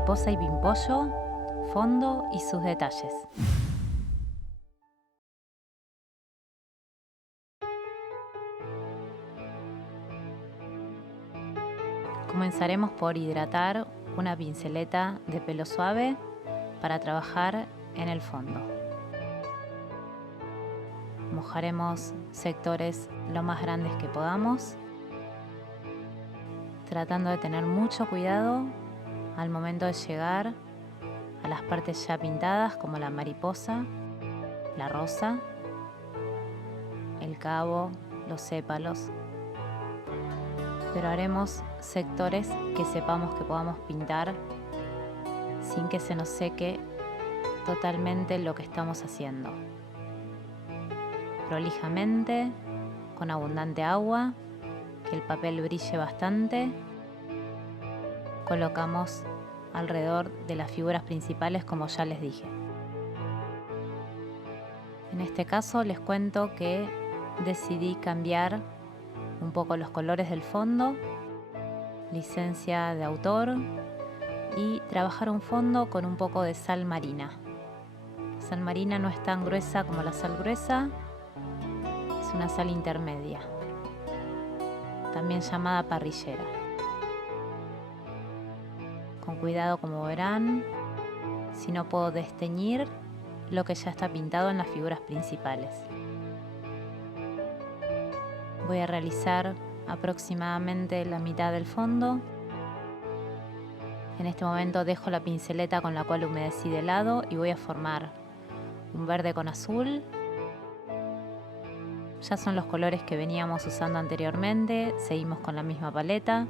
mariposa y pimpollo, fondo y sus detalles. Comenzaremos por hidratar una pinceleta de pelo suave para trabajar en el fondo. Mojaremos sectores lo más grandes que podamos, tratando de tener mucho cuidado al momento de llegar a las partes ya pintadas, como la mariposa, la rosa, el cabo, los sépalos. Pero haremos sectores que sepamos que podamos pintar sin que se nos seque totalmente lo que estamos haciendo. Prolijamente, con abundante agua, que el papel brille bastante, colocamos alrededor de las figuras principales, como ya les dije. En este caso les cuento que decidí cambiar un poco los colores del fondo, licencia de autor, y trabajar un fondo con un poco de sal marina. La sal marina no es tan gruesa como la sal gruesa, es una sal intermedia, también llamada parrillera. Con cuidado, como verán, si no puedo desteñir lo que ya está pintado en las figuras principales. Voy a realizar aproximadamente la mitad del fondo. En este momento dejo la pinceleta con la cual humedecí de lado y voy a formar un verde con azul. Ya son los colores que veníamos usando anteriormente, seguimos con la misma paleta,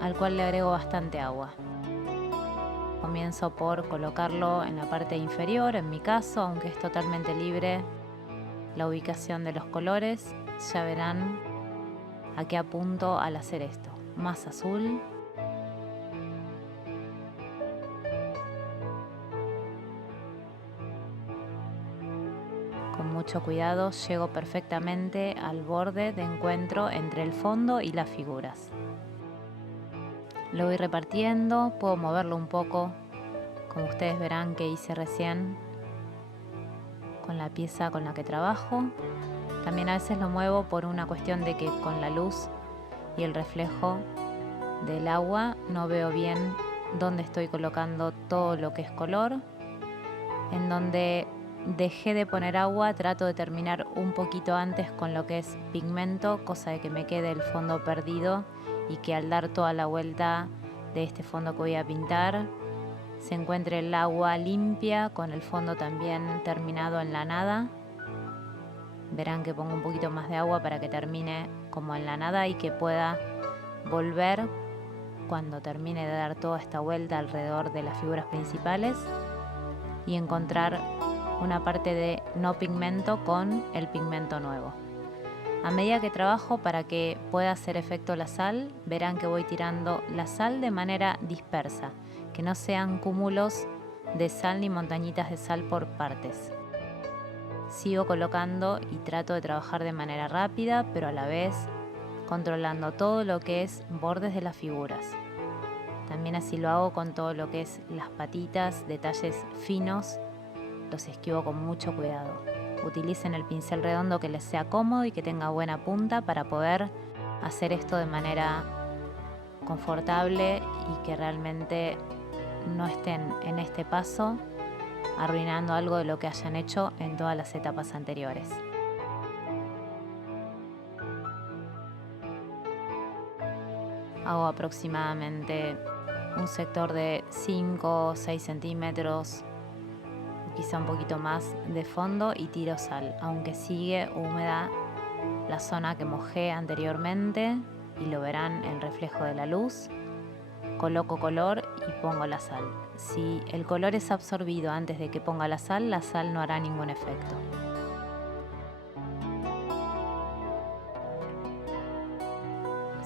al cual le agrego bastante agua. Comienzo por colocarlo en la parte inferior, en mi caso, aunque es totalmente libre la ubicación de los colores. Ya verán a qué apunto al hacer esto. Más azul. Con mucho cuidado llego perfectamente al borde de encuentro entre el fondo y las figuras. Lo voy repartiendo, puedo moverlo un poco, como ustedes verán que hice recién con la pieza con la que trabajo. También a veces lo muevo por una cuestión de que con la luz y el reflejo del agua no veo bien dónde estoy colocando todo lo que es color. En donde dejé de poner agua trato de terminar un poquito antes con lo que es pigmento, cosa de que me quede el fondo perdido y que al dar toda la vuelta de este fondo que voy a pintar se encuentre el agua limpia con el fondo también terminado en la nada. Verán que pongo un poquito más de agua para que termine como en la nada y que pueda volver cuando termine de dar toda esta vuelta alrededor de las figuras principales y encontrar una parte de no pigmento con el pigmento nuevo. A medida que trabajo, para que pueda hacer efecto la sal, verán que voy tirando la sal de manera dispersa, que no sean cúmulos de sal ni montañitas de sal por partes. Sigo colocando y trato de trabajar de manera rápida, pero a la vez controlando todo lo que es bordes de las figuras. También así lo hago con todo lo que es las patitas, detalles finos, los esquivo con mucho cuidado. Utilicen el pincel redondo que les sea cómodo y que tenga buena punta para poder hacer esto de manera confortable y que realmente no estén en este paso arruinando algo de lo que hayan hecho en todas las etapas anteriores. Hago aproximadamente un sector de 5 o 6 centímetros, quizá un poquito más de fondo, y tiro sal, aunque sigue húmeda la zona que mojé anteriormente y lo verán el reflejo de la luz. Coloco color y pongo la sal. Si el color es absorbido antes de que ponga la sal no hará ningún efecto.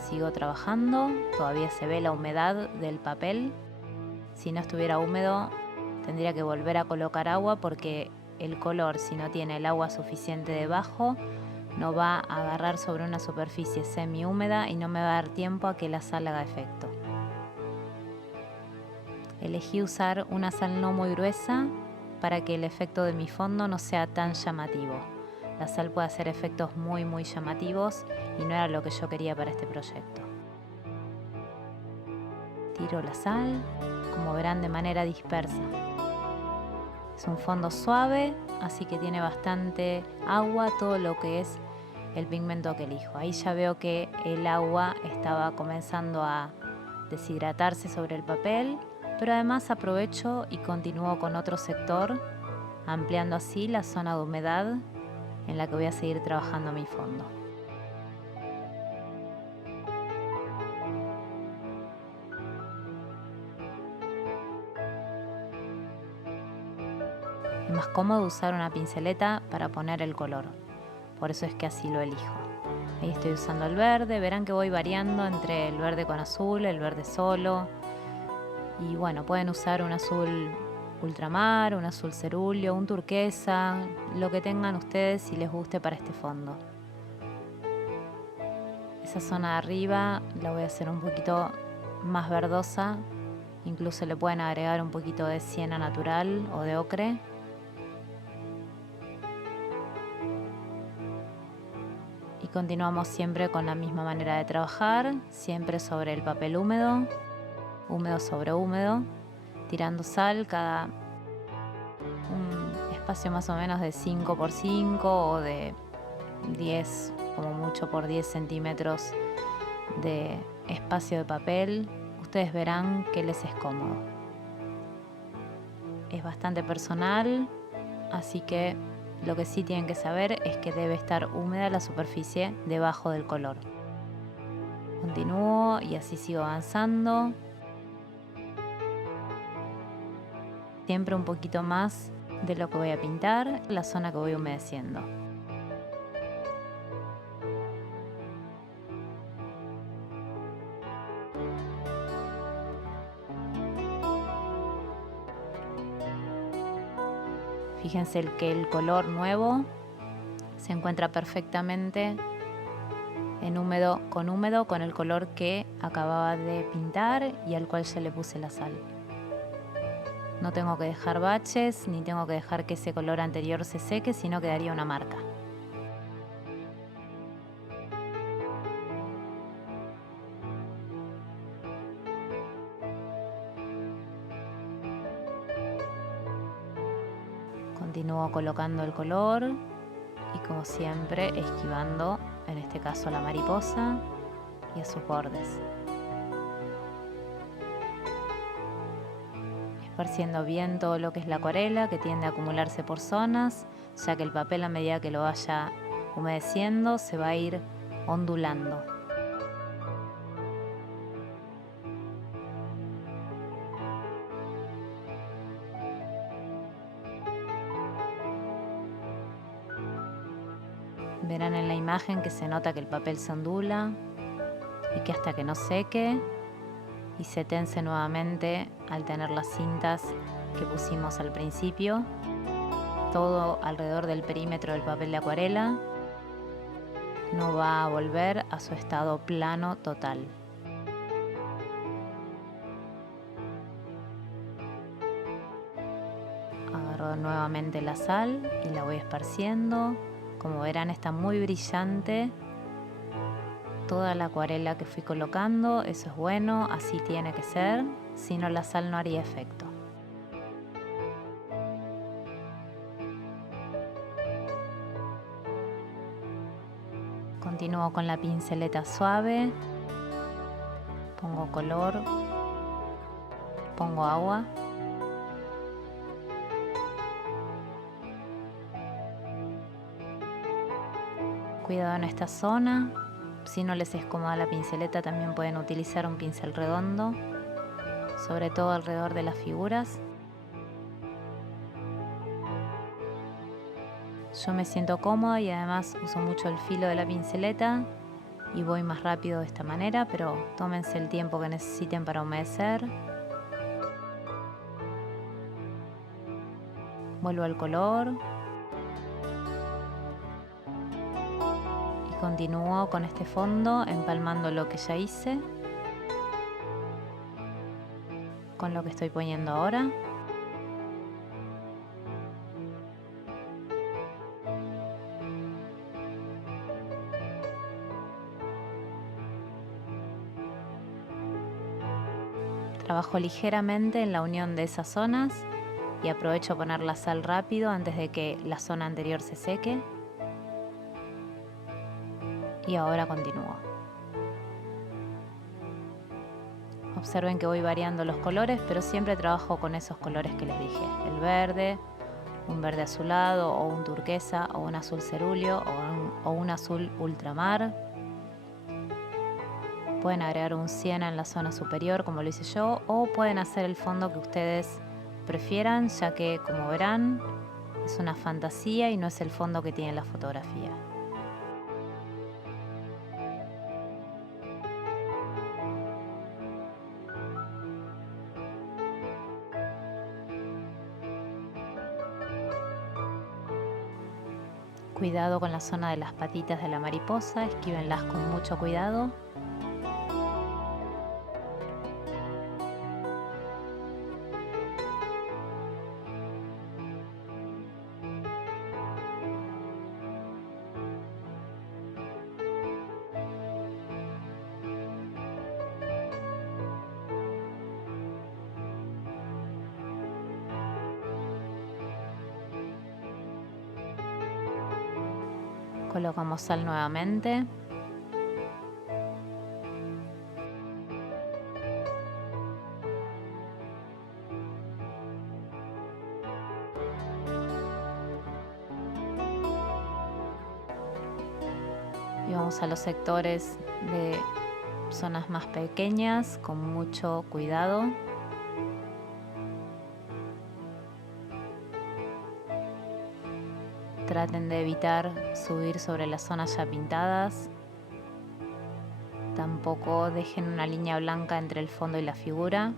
Sigo trabajando, todavía se ve la humedad del papel. Si no estuviera húmedo tendría que volver a colocar agua porque el color, si no tiene el agua suficiente debajo, no va a agarrar sobre una superficie semi húmeda y no me va a dar tiempo a que la sal haga efecto. Elegí usar una sal no muy gruesa para que el efecto de mi fondo no sea tan llamativo. La sal puede hacer efectos muy llamativos y no era lo que yo quería para este proyecto. Tiro la sal, como verán, de manera dispersa. Es un fondo suave, así que tiene bastante agua todo lo que es el pigmento que elijo. Ahí ya veo que el agua estaba comenzando a deshidratarse sobre el papel, pero además aprovecho y continúo con otro sector, ampliando así la zona de humedad en la que voy a seguir trabajando mi fondo. Es más cómodo usar una pinceleta para poner el color, por eso es que así lo elijo. Ahí estoy usando el verde, verán que voy variando entre el verde con azul, el verde solo. Y bueno, pueden usar un azul ultramar, un azul cerúleo, un turquesa, lo que tengan ustedes y les guste para este fondo. Esa zona de arriba la voy a hacer un poquito más verdosa, incluso le pueden agregar un poquito de siena natural o de ocre. Y continuamos siempre con la misma manera de trabajar, siempre sobre el papel húmedo, húmedo sobre húmedo, tirando sal cada un espacio más o menos de 5 por 5 o de 10 como mucho por 10 centímetros de espacio de papel. Ustedes verán que les es cómodo. Es bastante personal, así que lo que sí tienen que saber es que debe estar húmeda la superficie debajo del color. Continúo y así sigo avanzando. Siempre un poquito más de lo que voy a pintar, la zona que voy humedeciendo. Fíjense que el color nuevo se encuentra perfectamente en húmedo con el color que acababa de pintar y al cual ya le puse la sal. No tengo que dejar baches ni tengo que dejar que ese color anterior se seque, sino que daría una marca. Continúo colocando el color y, como siempre, esquivando en este caso a la mariposa y a sus bordes. Esparciendo bien todo lo que es la acuarela, que tiende a acumularse por zonas, ya que el papel, a medida que lo vaya humedeciendo, se va a ir ondulando. Verán en la imagen que se nota que el papel se ondula y que hasta que no seque y se tense nuevamente al tener las cintas que pusimos al principio, todo alrededor del perímetro del papel de acuarela no va a volver a su estado plano total. Agarro nuevamente la sal y la voy esparciendo. Como verán, está muy brillante toda la acuarela que fui colocando. Eso es bueno, así tiene que ser, si no la sal no haría efecto. Continúo con la pinceleta suave, pongo color, pongo agua. Cuidado en esta zona, si no les es cómoda la pinceleta también pueden utilizar un pincel redondo, sobre todo alrededor de las figuras. Yo me siento cómoda y además uso mucho el filo de la pinceleta y voy más rápido de esta manera, pero tómense el tiempo que necesiten para humedecer. Vuelvo al color. Continúo con este fondo empalmando lo que ya hice. con lo que estoy poniendo ahora. Trabajo ligeramente en la unión de esas zonas y aprovecho a poner la sal rápido antes de que la zona anterior se seque. Y ahora continúo. Observen que voy variando los colores, pero siempre trabajo con esos colores que les dije. El verde, un verde azulado o un turquesa o un azul cerúleo o un azul ultramar. Pueden agregar un siena en la zona superior como lo hice yo, o pueden hacer el fondo que ustedes prefieran, ya que, como verán, es una fantasía y no es el fondo que tiene la fotografía. Cuidado con la zona de las patitas de la mariposa, esquívenlas con mucho cuidado. Colocamos sal nuevamente. Y vamos a los sectores de zonas más pequeñas con mucho cuidado. Traten de evitar subir sobre las zonas ya pintadas. Tampoco dejen una línea blanca entre el fondo y la figura.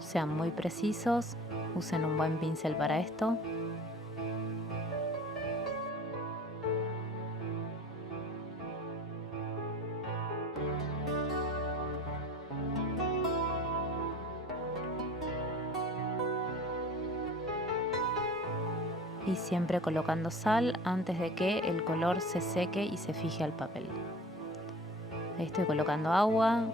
Sean muy precisos, usen un buen pincel para esto. Y siempre colocando sal antes de que el color se seque y se fije al papel. Ahí estoy colocando agua.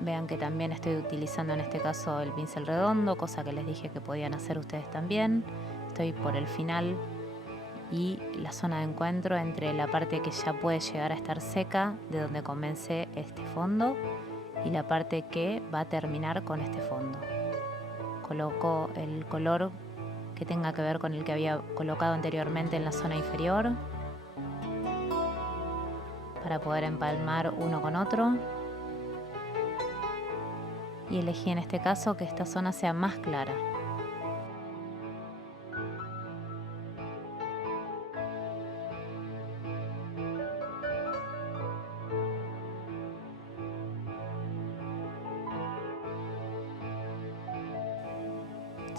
Vean que también estoy utilizando en este caso el pincel redondo, cosa que les dije que podían hacer ustedes también. Estoy por el final y la zona de encuentro entre la parte que ya puede llegar a estar seca, de donde comencé este fondo, y la parte que va a terminar con este fondo. Coloco el color que tenga que ver con el que había colocado anteriormente en la zona inferior para poder empalmar uno con otro, y elegí en este caso que esta zona sea más clara.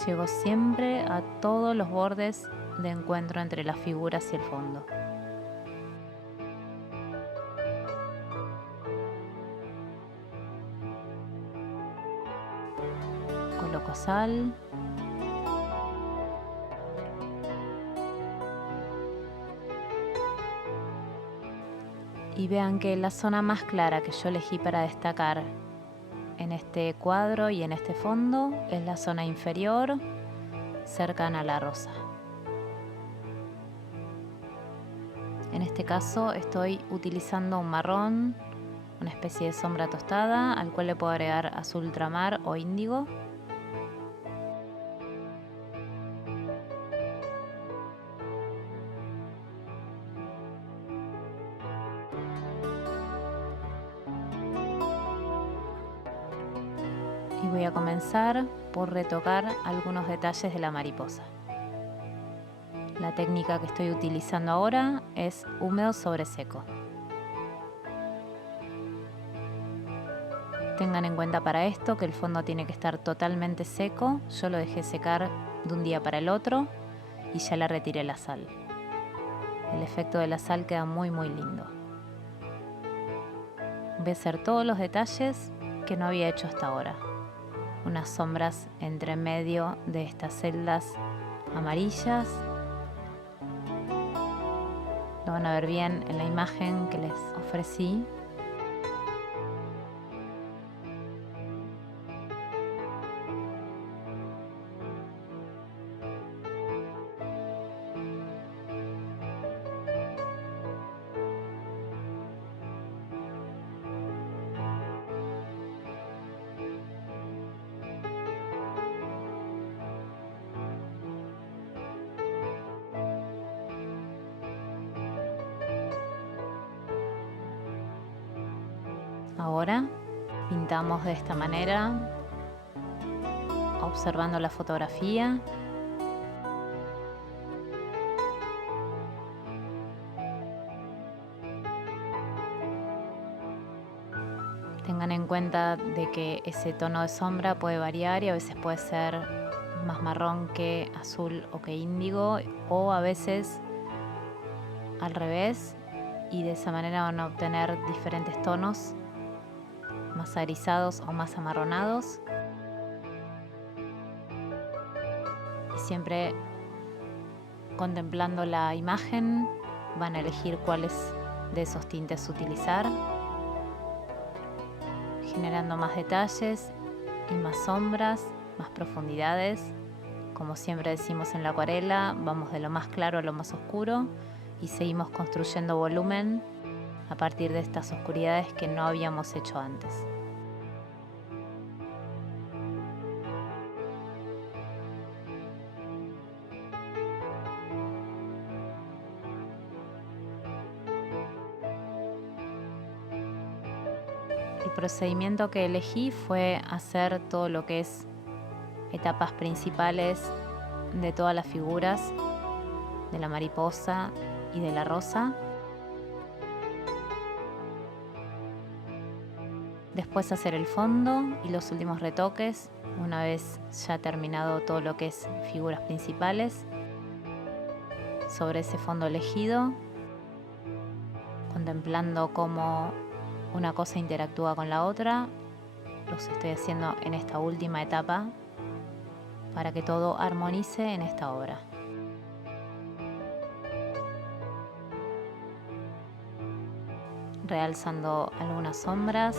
Llego siempre a todos los bordes de encuentro entre las figuras y el fondo. Coloco sal. Y vean que la zona más clara que yo elegí para destacar en este cuadro y en este fondo es la zona inferior, cercana a la rosa. En este caso estoy utilizando un marrón, una especie de sombra tostada, al cual le puedo agregar azul ultramar o índigo. Y voy a comenzar por retocar algunos detalles de la mariposa. La técnica que estoy utilizando ahora es húmedo sobre seco. Tengan en cuenta para esto que el fondo tiene que estar totalmente seco. Yo lo dejé secar de un día para el otro y ya le retiré la sal. El efecto de la sal queda muy lindo. Voy a hacer todos los detalles que no había hecho hasta ahora. Unas sombras entre medio de estas celdas amarillas. Lo van a ver bien en la imagen que les ofrecí. Ahora pintamos de esta manera, observando la fotografía. Tengan en cuenta de que ese tono de sombra puede variar y a veces puede ser más marrón que azul o que índigo, o a veces al revés, y de esa manera van a obtener diferentes tonos, más grisados o más amarronados. Y siempre contemplando la imagen van a elegir cuáles de esos tintes utilizar, generando más detalles y más sombras, más profundidades. Como siempre decimos en la acuarela, vamos de lo más claro a lo más oscuro y seguimos construyendo volumen a partir de estas oscuridades que no habíamos hecho antes. El procedimiento que elegí fue hacer todo lo que es etapas principales de todas las figuras de la mariposa y de la rosa. Después hacer el fondo y los últimos retoques una vez ya terminado todo lo que es figuras principales. Sobre ese fondo elegido, contemplando cómo una cosa interactúa con la otra, los estoy haciendo en esta última etapa para que todo armonice en esta obra. Realzando algunas sombras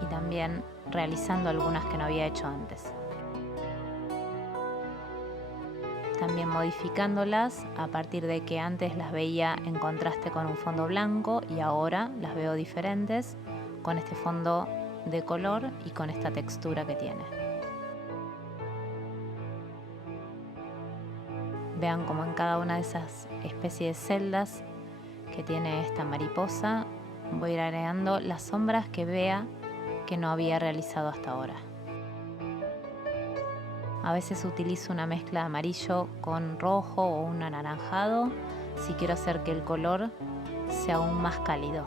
y también realizando algunas que no había hecho antes. También modificándolas a partir de que antes las veía en contraste con un fondo blanco y ahora las veo diferentes con este fondo de color y con esta textura que tiene. Vean como en cada una de esas especies de celdas que tiene esta mariposa voy a ir agregando las sombras que vea que no había realizado hasta ahora. A veces utilizo una mezcla de amarillo con rojo o un anaranjado si quiero hacer que el color sea aún más cálido.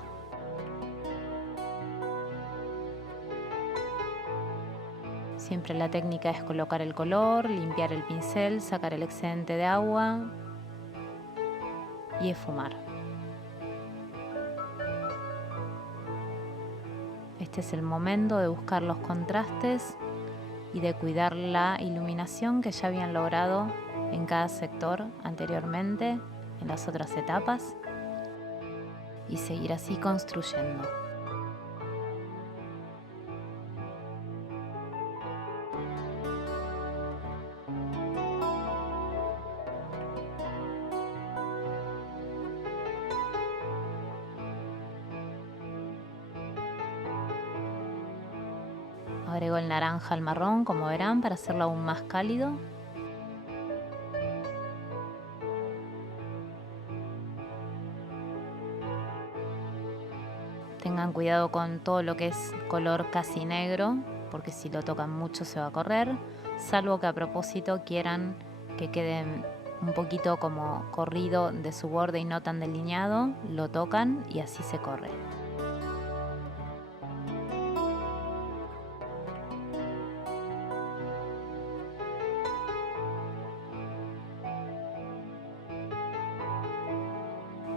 Siempre la técnica es colocar el color, limpiar el pincel, sacar el excedente de agua y esfumar. Este es el momento de buscar los contrastes y de cuidar la iluminación que ya habían logrado en cada sector anteriormente, en las otras etapas, y seguir así construyendo. Agrego el naranja al marrón, como verán, para hacerlo aún más cálido. Tengan cuidado con todo lo que es color casi negro, porque si lo tocan mucho se va a correr, salvo que a propósito quieran que quede un poquito como corrido de su borde y no tan delineado, lo tocan y así se corre.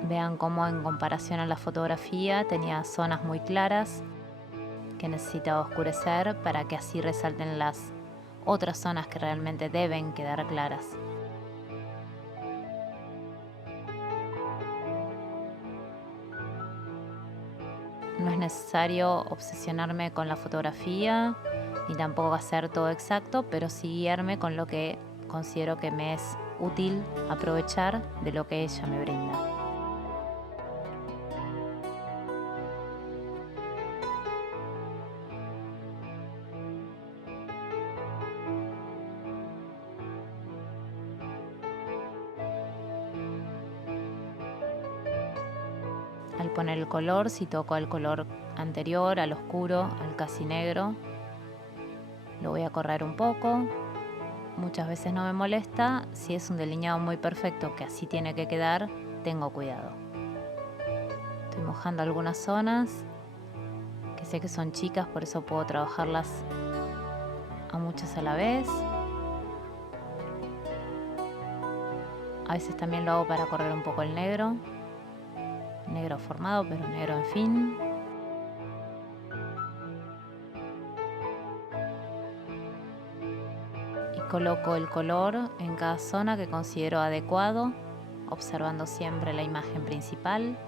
Vean cómo en comparación a la fotografía tenía zonas muy claras que necesita oscurecer para que así resalten las otras zonas que realmente deben quedar claras. No es necesario obsesionarme con la fotografía ni tampoco hacer todo exacto, pero sí guiarme con lo que considero que me es útil aprovechar de lo que ella me brinda. Al poner el color, si toco el color anterior, al oscuro, al casi negro, lo voy a correr un poco. Muchas veces no me molesta. Si es un delineado muy perfecto que así tiene que quedar, tengo cuidado. Estoy mojando algunas zonas que sé que son chicas, por eso puedo trabajarlas a muchas a la vez. A veces también lo hago para correr un poco el negro. Negro formado, pero negro en fin. Y coloco el color en cada zona que considero adecuado, observando siempre la imagen principal.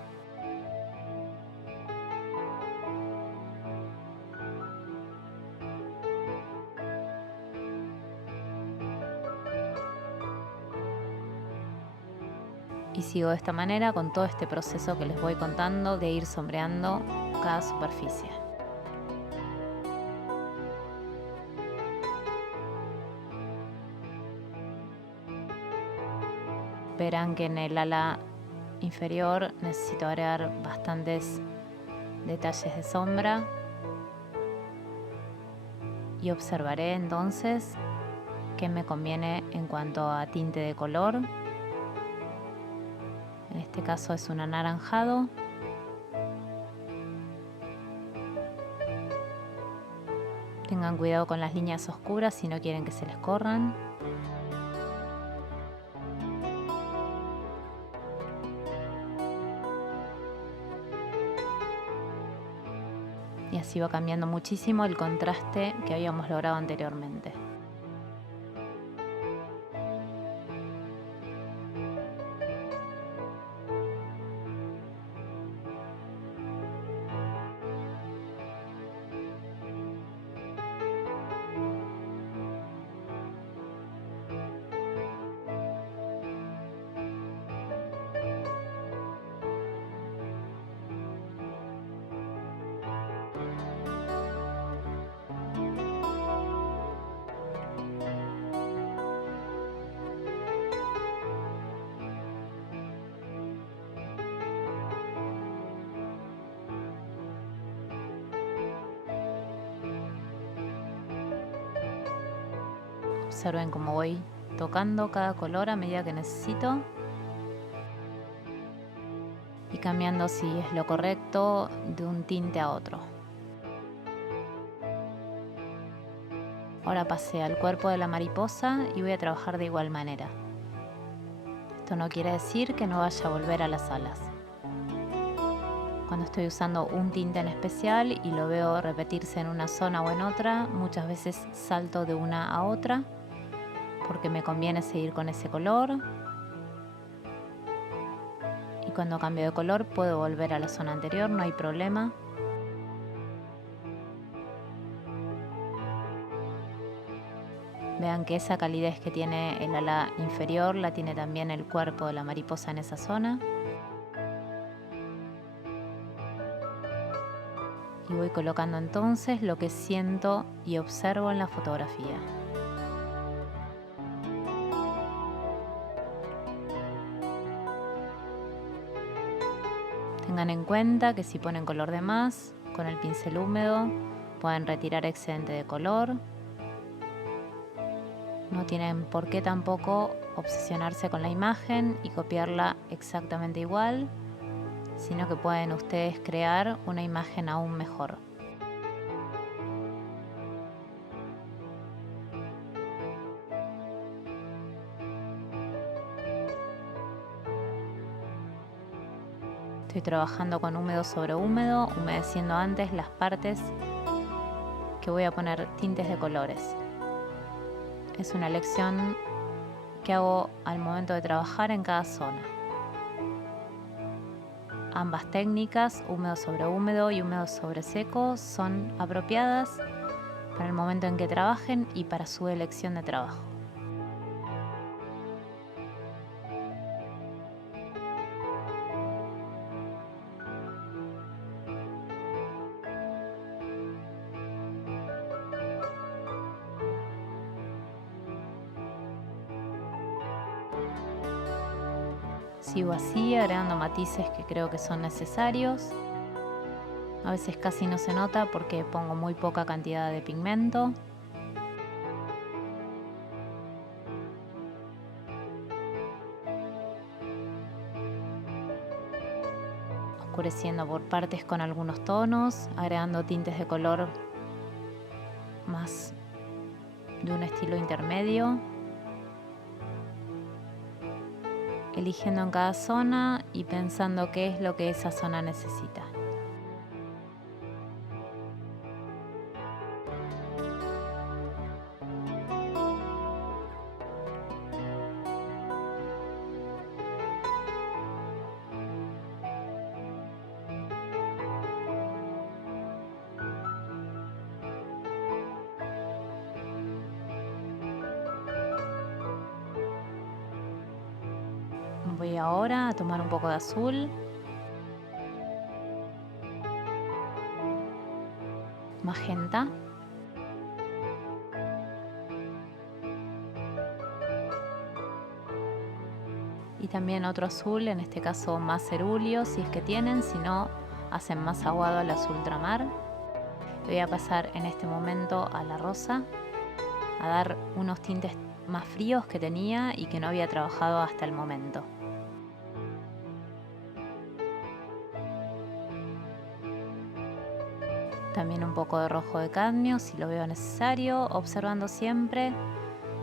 Y sigo de esta manera con todo este proceso que les voy contando de ir sombreando cada superficie. Verán que en el ala inferior necesito agregar bastantes detalles de sombra y observaré entonces qué me conviene en cuanto a tinte de color. En este caso es un anaranjado. Tengan cuidado con las líneas oscuras si no quieren que se les corran. Y así va cambiando muchísimo el contraste que habíamos logrado anteriormente. Observen cómo voy tocando cada color a medida que necesito y cambiando si es lo correcto de un tinte a otro. Ahora pasé al cuerpo de la mariposa y voy a trabajar de igual manera. Esto no quiere decir que no vaya a volver a las alas. Cuando estoy usando un tinte en especial y lo veo repetirse en una zona o en otra, muchas veces salto de una a otra porque me conviene seguir con ese color. Y cuando cambio de color puedo volver a la zona anterior, no hay problema. Vean que esa calidez que tiene el ala inferior la tiene también el cuerpo de la mariposa en esa zona. Y voy colocando entonces lo que siento y observo en la fotografía. Tengan en cuenta que si ponen color de más, con el pincel húmedo pueden retirar excedente de color. No tienen por qué tampoco obsesionarse con la imagen y copiarla exactamente igual, sino que pueden ustedes crear una imagen aún mejor. Estoy trabajando con húmedo sobre húmedo, humedeciendo antes las partes que voy a poner tintes de colores. Es una elección que hago al momento de trabajar en cada zona. Ambas técnicas, húmedo sobre húmedo y húmedo sobre seco, son apropiadas para el momento en que trabajen y para su elección de trabajo. Sigo así, agregando matices que creo que son necesarios. A veces casi no se nota porque pongo muy poca cantidad de pigmento. Oscureciendo por partes con algunos tonos, agregando tintes de color más de un estilo intermedio. Eligiendo en cada zona y pensando qué es lo que esa zona necesita. Voy ahora a tomar un poco de azul, magenta y también otro azul, en este caso más cerúleo si es que tienen, si no hacen más aguado al azul ultramar. Voy a pasar en este momento a la rosa, a dar unos tintes más fríos que tenía y que no había trabajado hasta el momento. También un poco de rojo de cadmio si lo veo necesario, observando siempre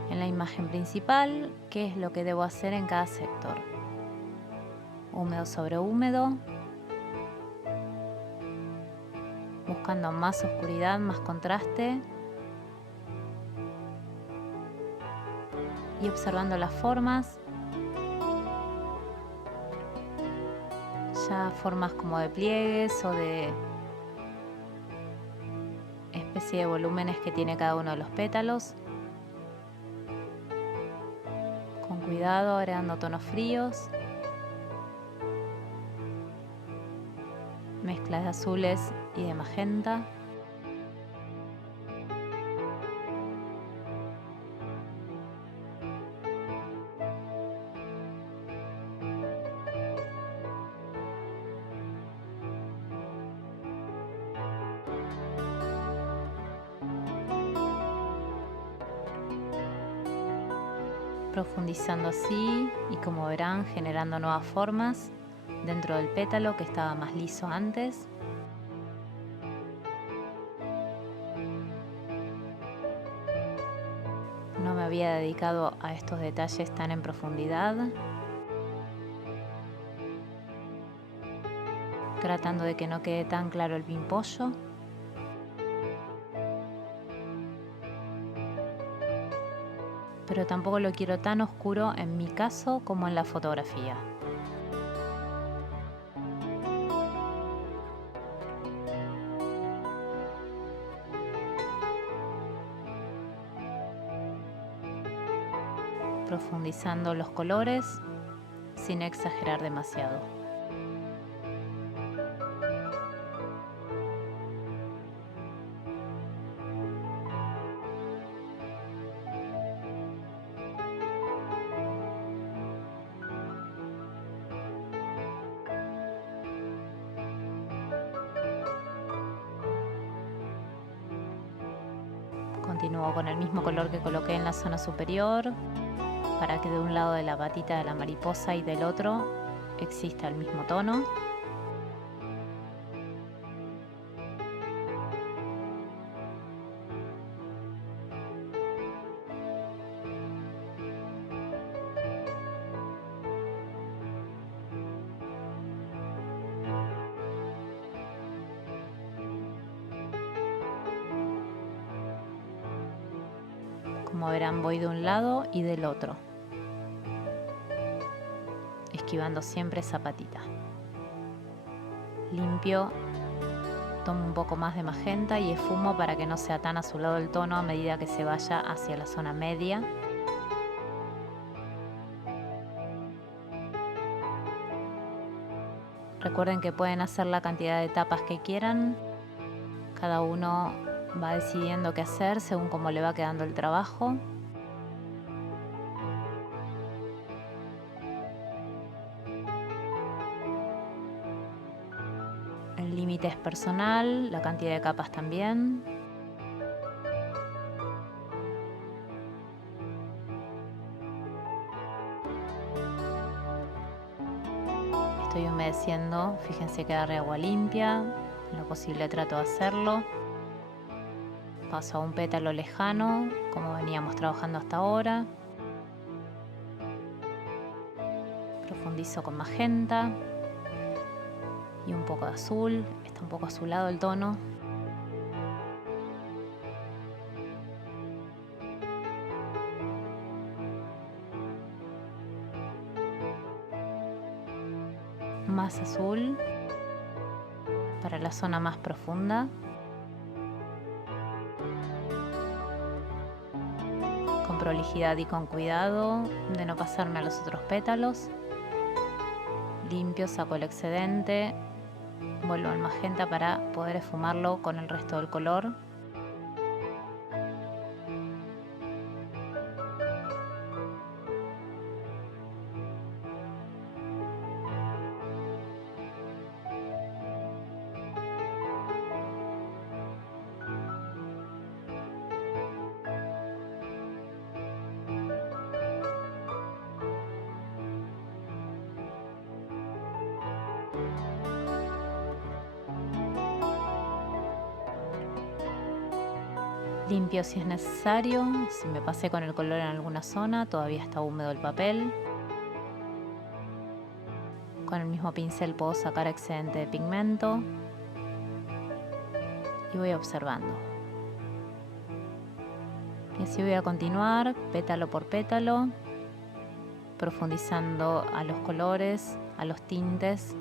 en la imagen principal qué es lo que debo hacer en cada sector. Húmedo sobre húmedo, buscando más oscuridad, más contraste y observando las formas, ya formas como de pliegues o de especie de volúmenes que tiene cada uno de los pétalos. Con cuidado, agregando tonos fríos, mezclas de azules y de magenta. Profundizando así y, como verán, generando nuevas formas dentro del pétalo que estaba más liso antes. No me había dedicado a estos detalles tan en profundidad, tratando de que no quede tan claro el pimpollo. Pero tampoco lo quiero tan oscuro en mi caso como en la fotografía. Profundizando los colores sin exagerar demasiado. Continúo con el mismo color que coloqué en la zona superior para que de un lado de la patita de la mariposa y del otro exista el mismo tono. Como verán, voy de un lado y del otro, esquivando siempre esa patita. Limpio, tomo un poco más de magenta y esfumo para que no sea tan azulado el tono a medida que se vaya hacia la zona media. Recuerden que pueden hacer la cantidad de etapas que quieran. Cada uno va decidiendo qué hacer según cómo le va quedando el trabajo. El límite es personal, la cantidad de capas también. Estoy humedeciendo, fíjense que agarré agua limpia, en lo posible trato de hacerlo. Paso a un pétalo lejano, como veníamos trabajando hasta ahora. Profundizo con magenta y un poco de azul, está un poco azulado el tono. Más azul para la zona más profunda. Con prolijidad y con cuidado de no pasarme a los otros pétalos. Limpio, saco el excedente, vuelvo al magenta para poder esfumarlo con el resto del color. Limpio si es necesario, si me pasé con el color en alguna zona, todavía está húmedo el papel. Con el mismo pincel puedo sacar excedente de pigmento y voy observando. Y así voy a continuar pétalo por pétalo, profundizando a los colores, a los tintes,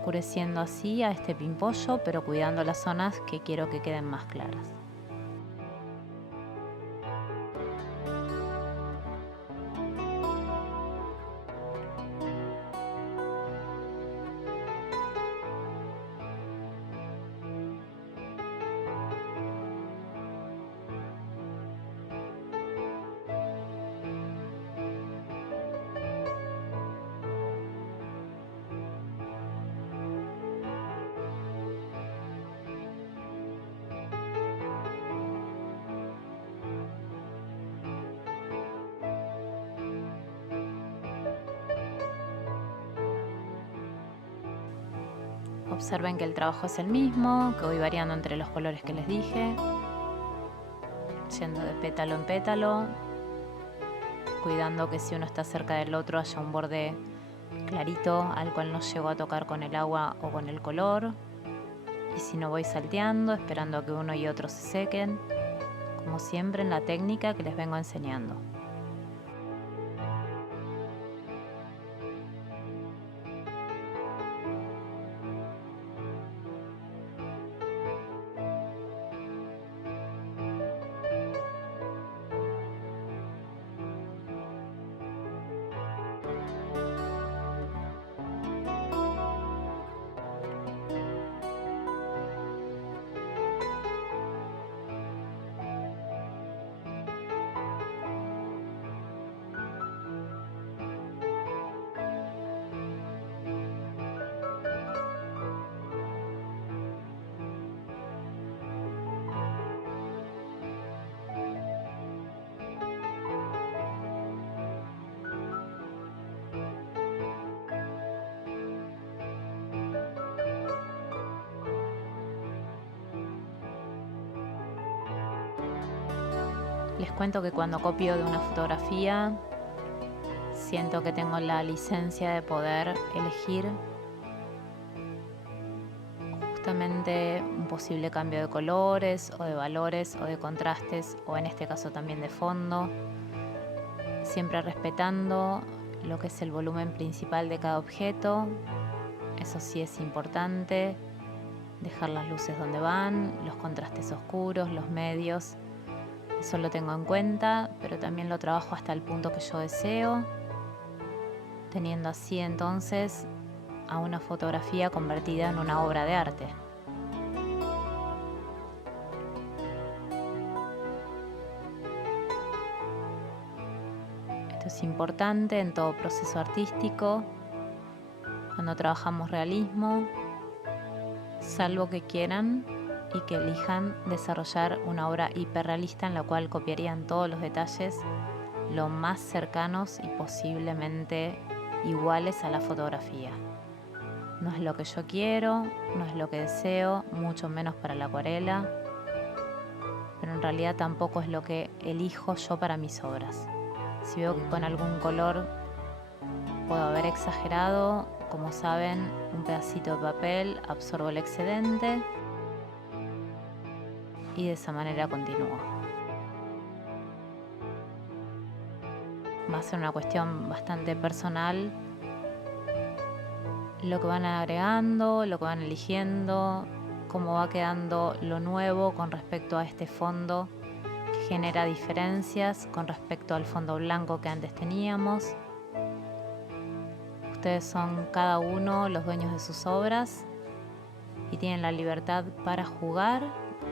oscureciendo así a este pimpollo, pero cuidando las zonas que quiero que queden más claras. Observen que el trabajo es el mismo, que voy variando entre los colores que les dije, yendo de pétalo en pétalo, cuidando que si uno está cerca del otro haya un borde clarito al cual no llego a tocar con el agua o con el color, y si no voy salteando, esperando a que uno y otro se sequen, como siempre en la técnica que les vengo enseñando. Les cuento que cuando copio de una fotografía, siento que tengo la licencia de poder elegir justamente rápidamente un posible cambio de colores o de valores o de contrastes, o en este caso también de fondo, siempre respetando lo que es el volumen principal de cada objeto. Eso sí es importante, dejar las luces donde van, los contrastes oscuros, los medios. Eso lo tengo en cuenta, pero también lo trabajo hasta el punto que yo deseo, teniendo así entonces a una fotografía convertida en una obra de arte. Esto es importante en todo proceso artístico, cuando trabajamos realismo, salvo que quieran y que elijan desarrollar una obra hiperrealista en la cual copiarían todos los detalles lo más cercanos y posiblemente iguales a la fotografía. No es lo que yo quiero, no es lo que deseo, mucho menos para la acuarela, pero en realidad tampoco es lo que elijo yo para mis obras. Si veo que con algún color puedo haber exagerado, como saben, un pedacito de papel absorbo el excedente y de esa manera continúo. Va a ser una cuestión bastante personal lo que van agregando, lo que van eligiendo, cómo va quedando lo nuevo con respecto a este fondo que genera diferencias con respecto al fondo blanco que antes teníamos. Ustedes son cada uno los dueños de sus obras y tienen la libertad para jugar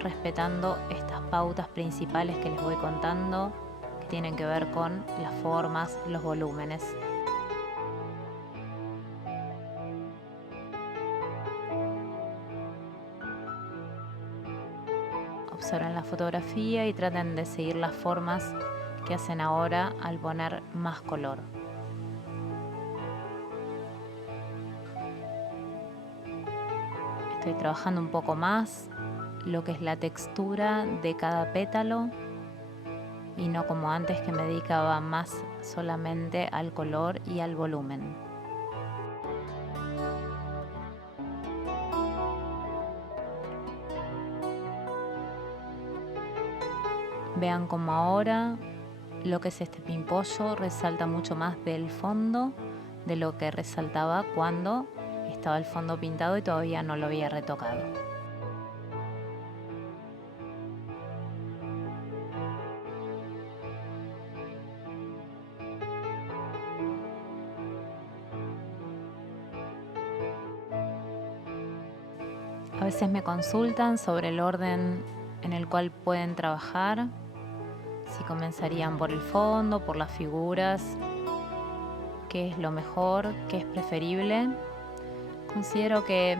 respetando estas pautas principales que les voy contando, que tienen que ver con las formas, los volúmenes. Observen la fotografía y traten de seguir las formas que hacen ahora al poner más color. Estoy trabajando un poco más lo que es la textura de cada pétalo y no como antes, que me dedicaba más solamente al color y al volumen. Vean como ahora lo que es este pimpollo resalta mucho más del fondo de lo que resaltaba cuando estaba el fondo pintado y todavía no lo había retocado. A veces me consultan sobre el orden en el cual pueden trabajar, si comenzarían por el fondo, por las figuras, qué es lo mejor, qué es preferible. Considero que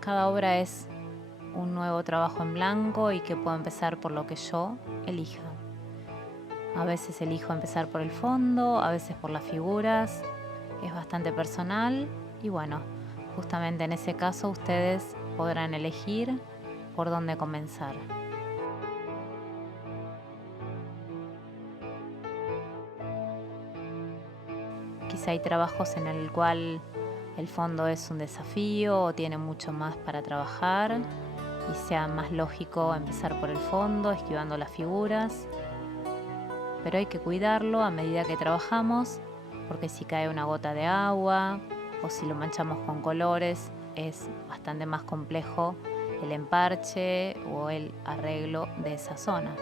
cada obra es un nuevo trabajo en blanco y que puedo empezar por lo que yo elija. A veces elijo empezar por el fondo, a veces por las figuras. Es bastante personal y bueno, justamente en ese caso ustedes podrán elegir por dónde comenzar. Quizá hay trabajos en el cual el fondo es un desafío o tiene mucho más para trabajar y sea más lógico empezar por el fondo, esquivando las figuras. Pero hay que cuidarlo a medida que trabajamos, porque si cae una gota de agua o si lo manchamos con colores, es bastante más complejo el emparche o el arreglo de esa zona.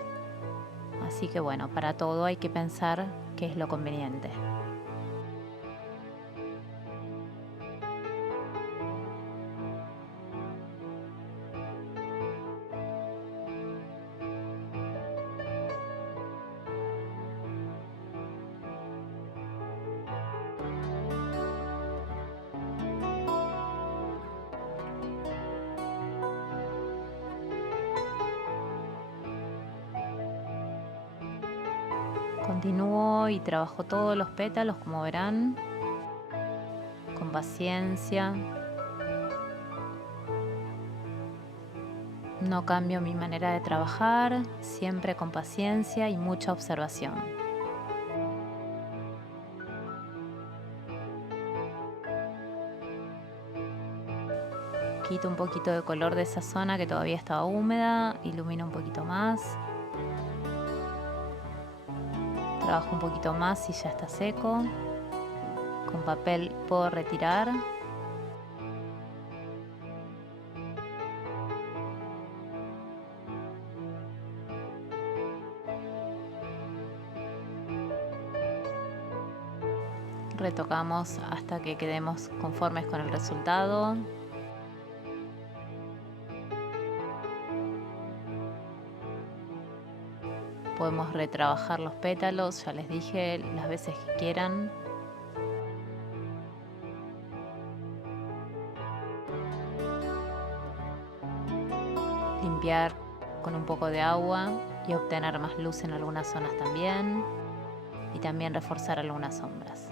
Así que bueno, para todo hay que pensar qué es lo conveniente. Continúo y trabajo todos los pétalos, como verán, con paciencia. No cambio mi manera de trabajar, siempre con paciencia y mucha observación. quito un poquito de color de esa zona que todavía estaba húmeda, ilumino un poquito más, trabajo un poquito más y ya está seco. Con papel puedo retirar. Retocamos hasta que quedemos conformes con el resultado. Podemos retrabajar los pétalos, ya les dije, las veces que quieran. Limpiar con un poco de agua y obtener más luz en algunas zonas también. Y también reforzar algunas sombras.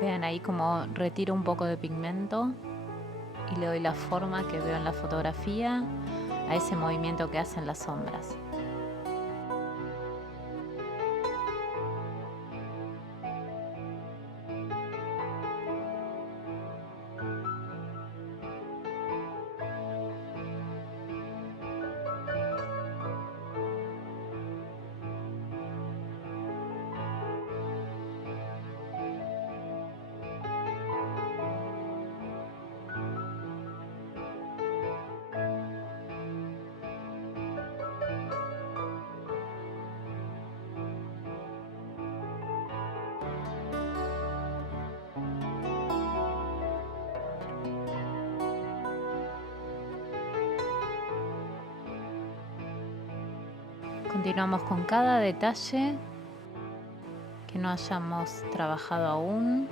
Vean ahí como retiro un poco de pigmento y le doy la forma que veo en la fotografía a ese movimiento que hacen las sombras. Continuamos con cada detalle que no hayamos trabajado aún,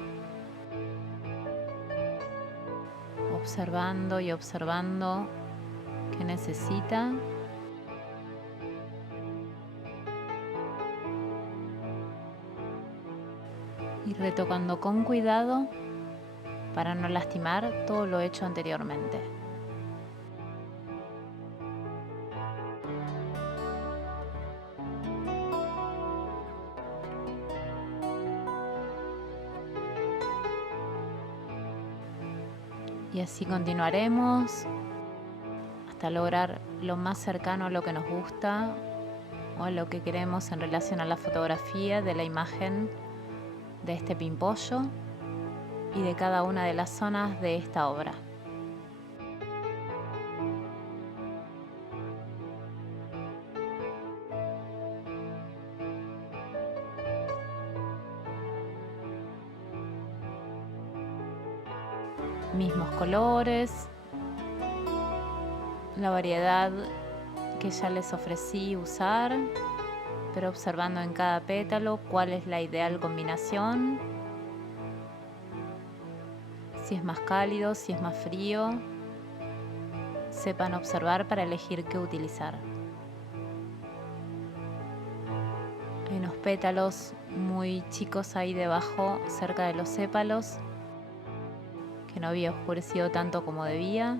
observando y observando qué necesita. Y retocando con cuidado para no lastimar todo lo hecho anteriormente. Y así continuaremos hasta lograr lo más cercano a lo que nos gusta o a lo que queremos en relación a la fotografía de la imagen de este pimpollo y de cada una de las zonas de esta obra. Mismos colores, la variedad que ya les ofrecí usar, pero observando en cada pétalo cuál es la ideal combinación, si es más cálido, si es más frío. Sepan observar para elegir qué utilizar. Hay unos pétalos muy chicos ahí debajo, cerca de los sépalos, que no había oscurecido tanto como debía,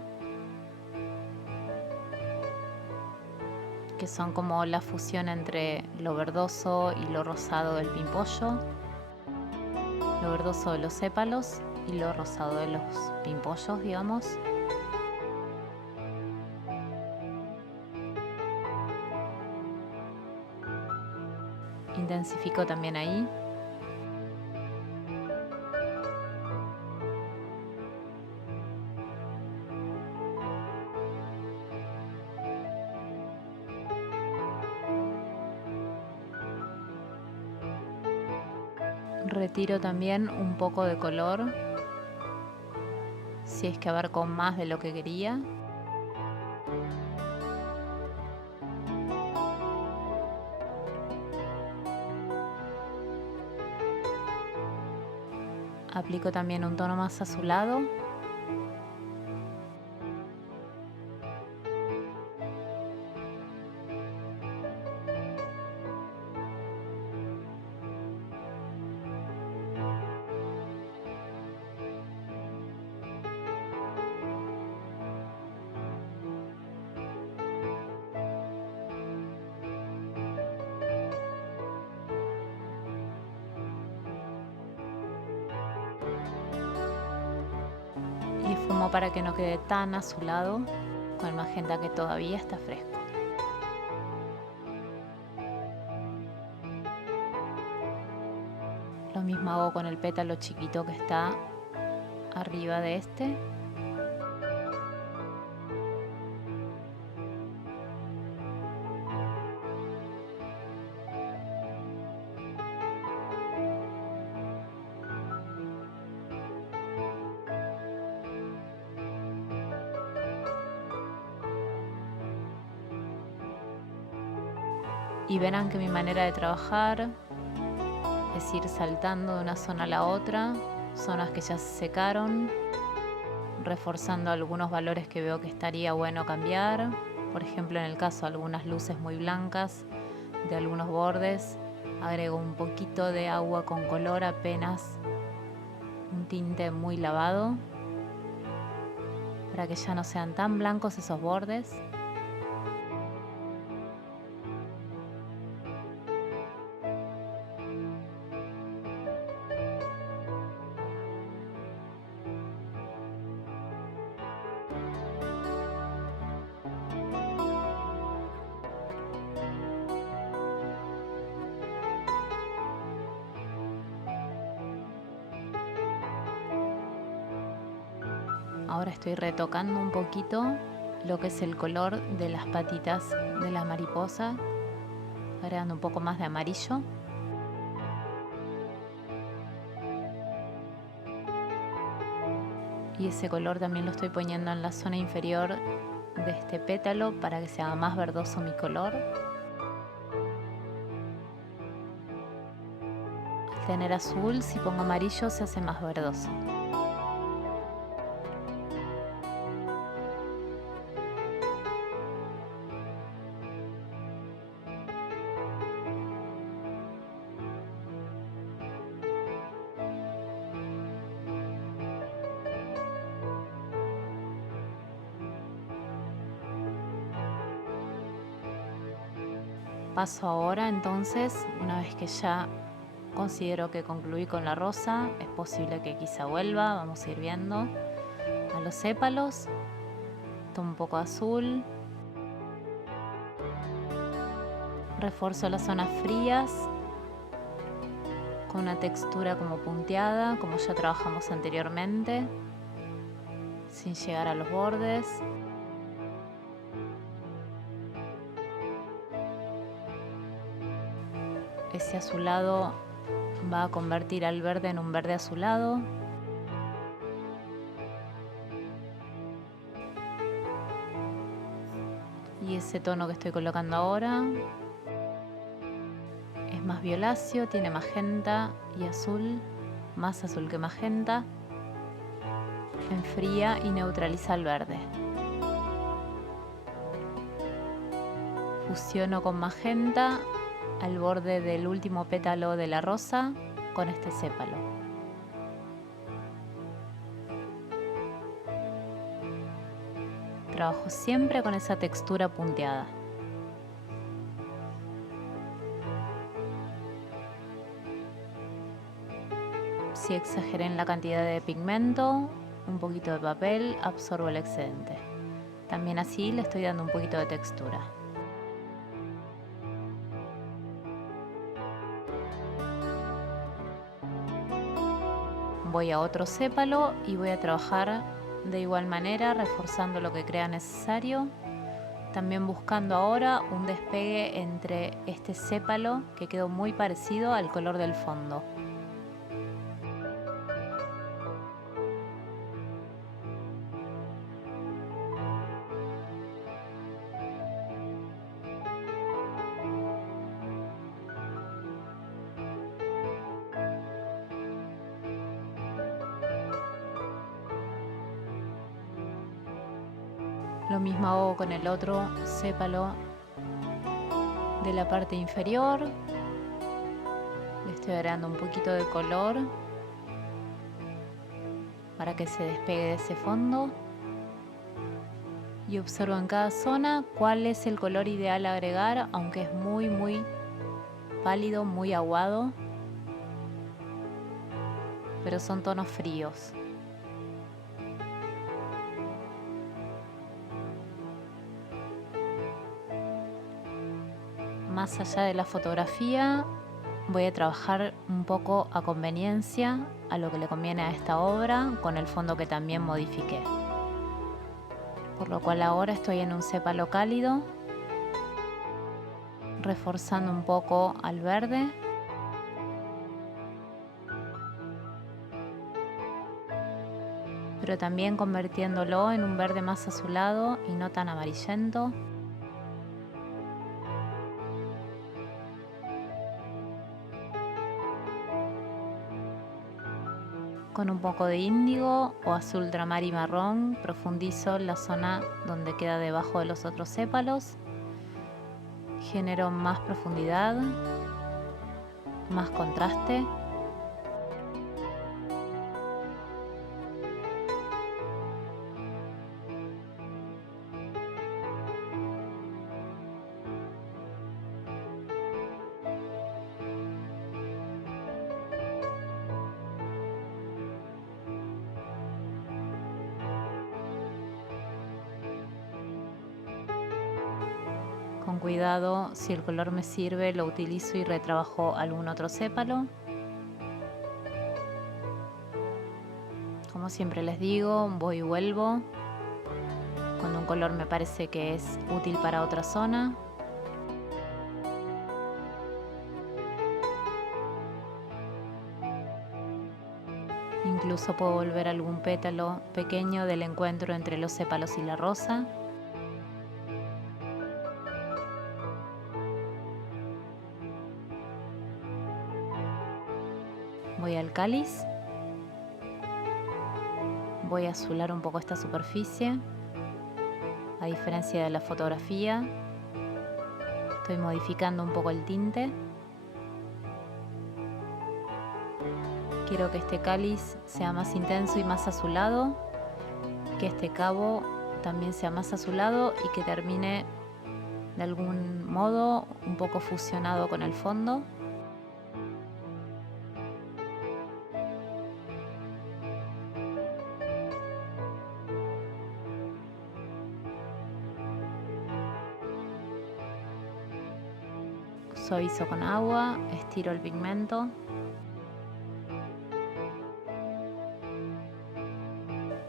que son como la fusión entre lo verdoso y lo rosado del pimpollo, lo verdoso de los sépalos y lo rosado de los pimpollos, digamos. Intensifico también ahí. Retiro también un poco de color, si es que abarco más de lo que quería. Aplico también un tono más azulado. Y fumo para que no quede tan azulado con el magenta que todavía está fresco. Lo mismo hago con el pétalo chiquito que está arriba de este. Y verán que mi manera de trabajar es ir saltando de una zona a la otra, zonas que ya se secaron, reforzando algunos valores que veo que estaría bueno cambiar. Por ejemplo, en el caso de algunas luces muy blancas, de algunos bordes, agrego un poquito de agua con color, apenas un tinte muy lavado, para que ya no sean tan blancos esos bordes. Ahora estoy retocando un poquito lo que es el color de las patitas de la mariposa, agregando un poco más de amarillo. Y ese color también lo estoy poniendo en la zona inferior de este pétalo para que se haga más verdoso mi color. Al tener azul, si pongo amarillo se hace más verdoso. Paso ahora entonces, una vez que ya considero que concluí con la rosa, es posible que quizá vuelva, vamos a ir viendo, a los sépalos. Tomo un poco de azul, refuerzo las zonas frías con una textura como punteada, como ya trabajamos anteriormente, sin llegar a los bordes. Ese azulado va a convertir al verde en un verde azulado. Y ese tono que estoy colocando ahora es más violáceo, tiene magenta y azul, más azul que magenta. Enfría y neutraliza el verde. Fusiono con magenta al borde del último pétalo de la rosa con este sépalo. Trabajo siempre con esa textura punteada. Si exageré en la cantidad de pigmento, un poquito de papel, absorbo el excedente. También así le estoy dando un poquito de textura. Voy a otro sépalo y voy a trabajar de igual manera, reforzando lo que crea necesario. También buscando ahora un despegue entre este sépalo que quedó muy parecido al color del fondo. Lo mismo hago con el otro sépalo de la parte inferior. Le estoy agregando un poquito de color para que se despegue de ese fondo. Y observo en cada zona cuál es el color ideal a agregar, aunque es muy pálido, muy aguado, pero son tonos fríos. Más allá de la fotografía, voy a trabajar un poco a conveniencia, a lo que le conviene a esta obra, con el fondo que también modifiqué. Por lo cual ahora estoy en un sépalo cálido, reforzando un poco al verde. Pero también convirtiéndolo en un verde más azulado y no tan amarillento. Con un poco de índigo o azul ultramar y marrón profundizo la zona donde queda debajo de los otros sépalos. Genero más profundidad, más contraste. Con cuidado, si el color me sirve, lo utilizo y retrabajo algún otro sépalo. Como siempre les digo, voy y vuelvo. Cuando un color me parece que es útil para otra zona. Incluso puedo volver algún pétalo pequeño del encuentro entre los sépalos y la rosa. Voy al cáliz. Voy a azular un poco esta superficie. A diferencia de la fotografía, estoy modificando un poco el tinte. Quiero que este cáliz sea más intenso y más azulado, que este cabo también sea más azulado y que termine de algún modo un poco fusionado con el fondo. Suavizo con agua, estiro el pigmento.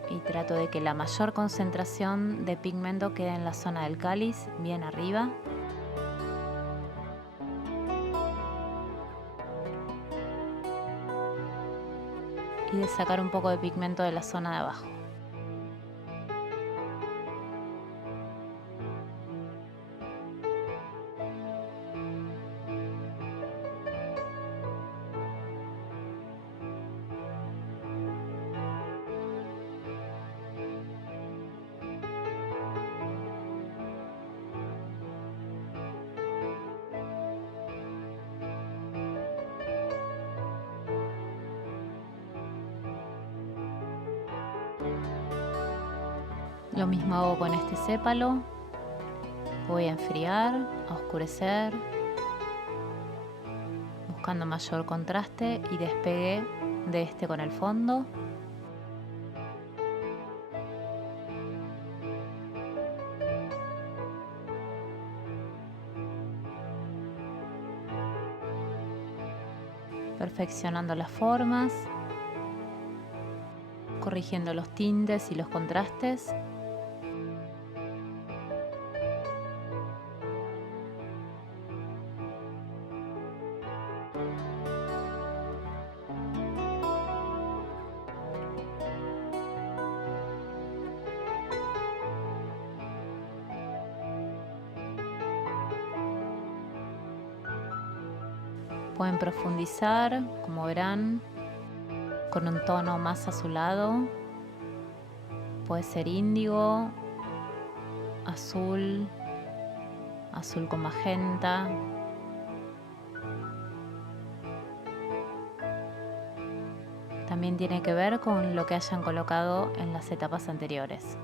Y trato de que la mayor concentración de pigmento quede en la zona del cáliz, bien arriba. Y de sacar un poco de pigmento de la zona de abajo. Lo mismo hago con este sépalo. Voy a enfriar, a oscurecer, buscando mayor contraste y despegue de este con el fondo. Perfeccionando las formas, corrigiendo los tintes y los contrastes. Pueden profundizar, como verán, con un tono más azulado. Puede ser índigo azul, azul con magenta. También tiene que ver con lo que hayan colocado en las etapas anteriores.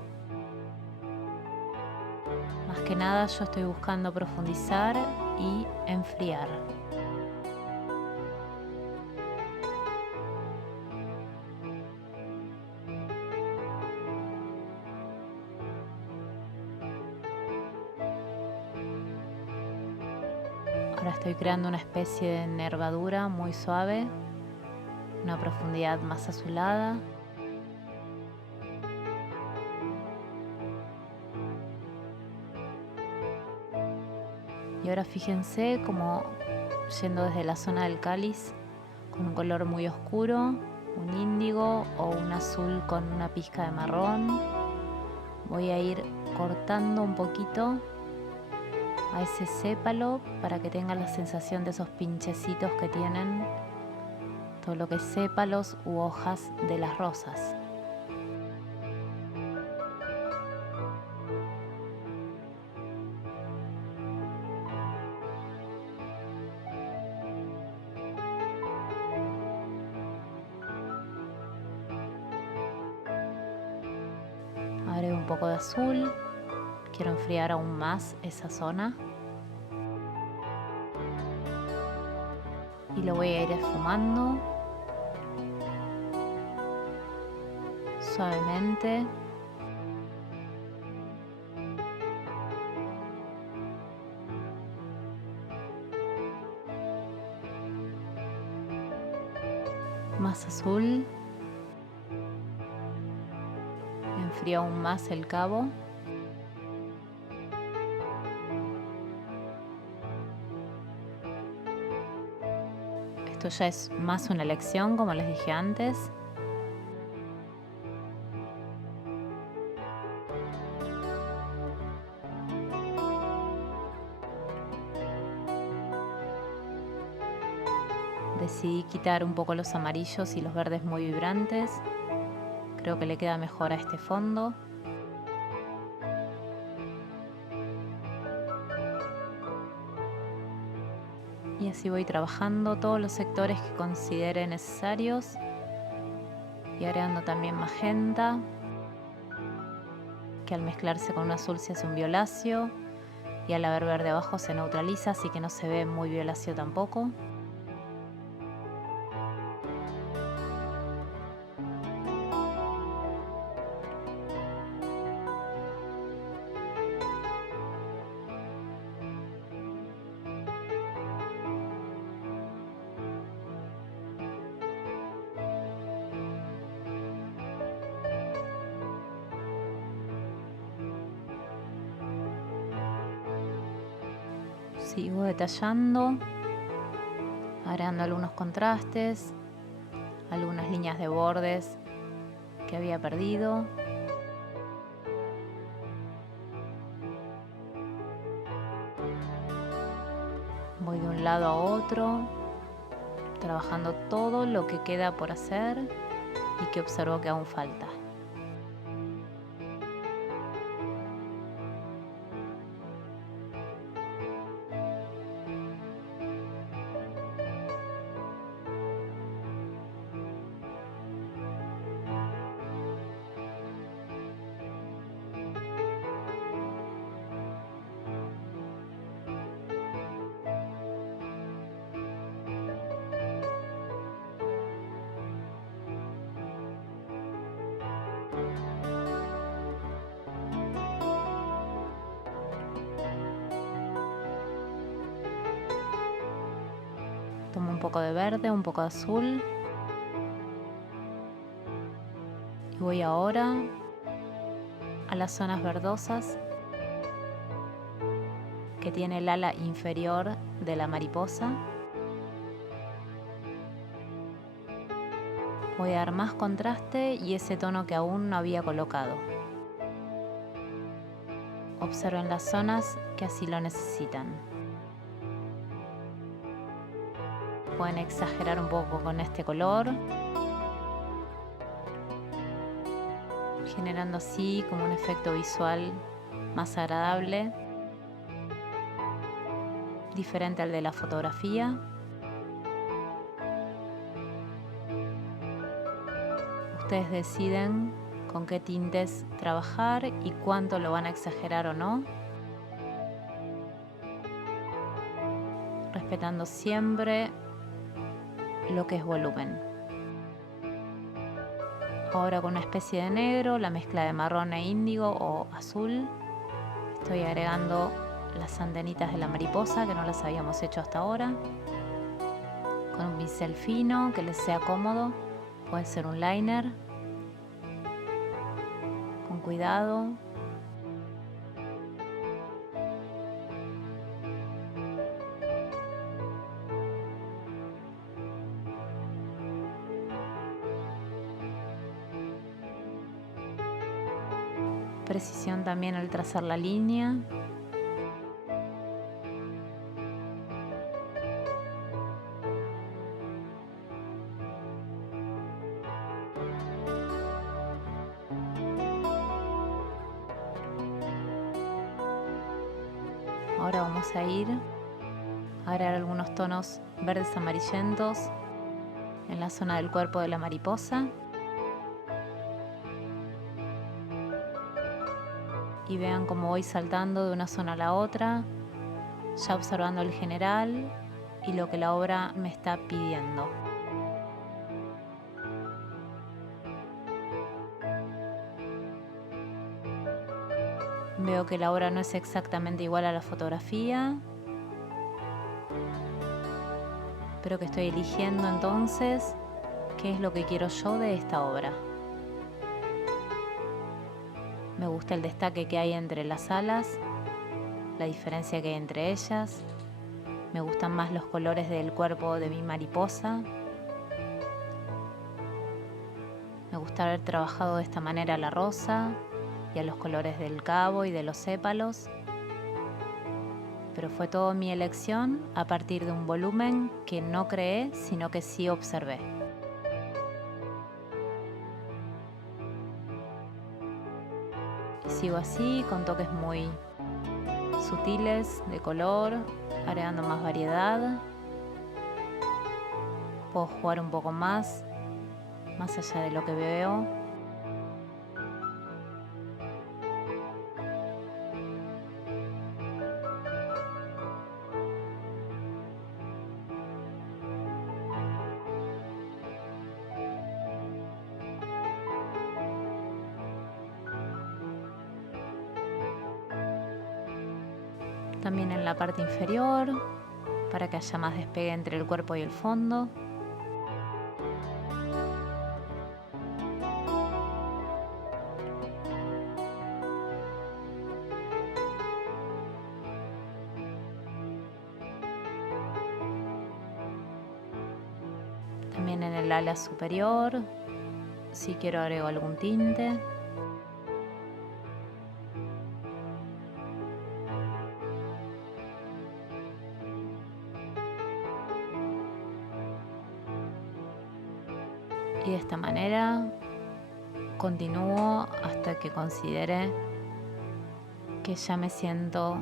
Más que nada yo estoy buscando profundizar y enfriar. Ahora estoy creando una especie de nervadura muy suave, una profundidad más azulada. Y ahora fíjense como yendo desde la zona del cáliz con un color muy oscuro, un índigo o un azul con una pizca de marrón, voy a ir cortando un poquito a ese sépalo para que tenga la sensación de esos pinchecitos que tienen todo lo que es sépalos u hojas de las rosas. Agrego un poco de azul, quiero enfriar aún más esa zona y lo voy a ir esfumando suavemente. Más azul. Enfrío aún más el cabo. Esto ya es más una elección, como les dije antes. Decidí quitar un poco los amarillos y los verdes muy vibrantes. Creo que le queda mejor a este fondo. Y así voy trabajando todos los sectores que considere necesarios. Y agregando también magenta, que al mezclarse con un azul se hace un violáceo. Y al haber verde abajo se neutraliza, así que no se ve muy violáceo tampoco. Sigo detallando, agregando algunos contrastes, algunas líneas de bordes que había perdido. Voy de un lado a otro, trabajando todo lo que queda por hacer y que observo que aún falta. Tomo un poco de verde, un poco de azul. Y voy ahora a las zonas verdosas que tiene el ala inferior de la mariposa. Voy a dar más contraste y ese tono que aún no había colocado. Observen las zonas que así lo necesitan. Pueden exagerar un poco con este color, generando así como un efecto visual más agradable, diferente al de la fotografía. Ustedes deciden con qué tintes trabajar y cuánto lo van a exagerar o no, respetando siempre lo que es volumen. Ahora con una especie de negro, la mezcla de marrón e índigo o azul, estoy agregando las antenitas de la mariposa que no las habíamos hecho hasta ahora. Con un pincel fino que les sea cómodo, puede ser un liner. Con cuidado. Precisión también al trazar la línea. Ahora vamos a ir a agregar algunos tonos verdes amarillentos en la zona del cuerpo de la mariposa. Y vean cómo voy saltando de una zona a la otra, ya observando el general y lo que la obra me está pidiendo. Veo que la obra no es exactamente igual a la fotografía, pero que estoy eligiendo entonces qué es lo que quiero yo de esta obra. Me gusta el destaque que hay entre las alas, la diferencia que hay entre ellas. Me gustan más los colores del cuerpo de mi mariposa. Me gusta haber trabajado de esta manera la rosa y a los colores del cabo y de los sépalos. Pero fue todo mi elección a partir de un volumen que no creé, sino que sí observé. Y sigo así, con toques muy sutiles de color, agregando más variedad. Puedo jugar un poco más allá de lo que veo. También en la parte inferior, para que haya más despegue entre el cuerpo y el fondo. También en el ala superior, si quiero agrego algún tinte. Y de esta manera continúo hasta que considere que ya me siento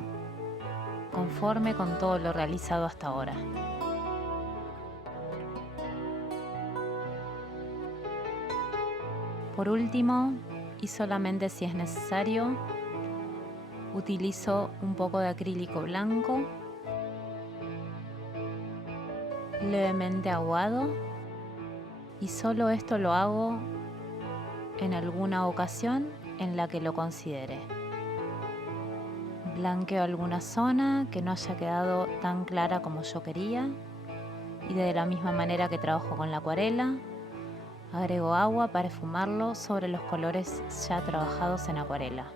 conforme con todo lo realizado hasta ahora. Por último, y solamente si es necesario, utilizo un poco de acrílico blanco, levemente aguado, y solo esto lo hago en alguna ocasión en la que lo considere. Blanqueo alguna zona que no haya quedado tan clara como yo quería, y de la misma manera que trabajo con la acuarela, agrego agua para esfumarlo sobre los colores ya trabajados en acuarela.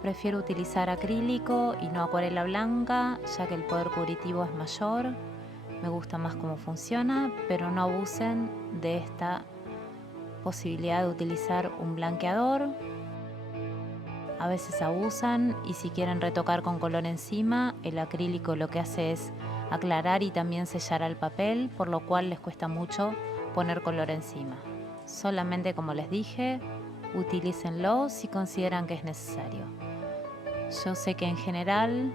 Prefiero utilizar acrílico y no acuarela blanca, ya que el poder cubritivo es mayor. Me gusta más cómo funciona, pero no abusen de esta posibilidad de utilizar un blanqueador. A veces abusan y si quieren retocar con color encima, el acrílico lo que hace es aclarar y también sellar al papel, por lo cual les cuesta mucho poner color encima. Solamente, como les dije, utilícenlo si consideran que es necesario. Yo sé que en general